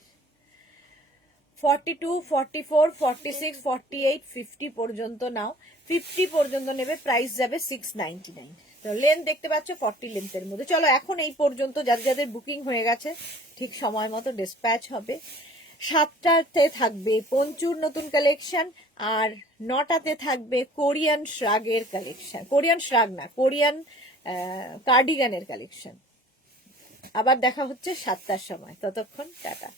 42, 44, 46, 48, 50 পর্যন্ত নাও। 50 পর্যন্ত নেবে, প্রাইস যাবে 699। লেন্থ দেখতে পাচ্ছ 40 লেন্থের মধ্যে। চলো এখন এই পর্যন্ত, যাদের যাদের বুকিং হয়ে গেছে ঠিক সময় মতো ডিসপ্যাচ হবে। 7টাতে থাকবে পঞ্চুর নতুন কালেকশন, আর 9টাতে থাকবে কোরিয়ান শ্রাগের কালেকশন, কোরিয়ান শ্রাগ না, কোরিয়ান কার্ডিগানের কালেকশন। আবার দেখা হচ্ছে 7টার সময়, ততক্ষণ টাটা।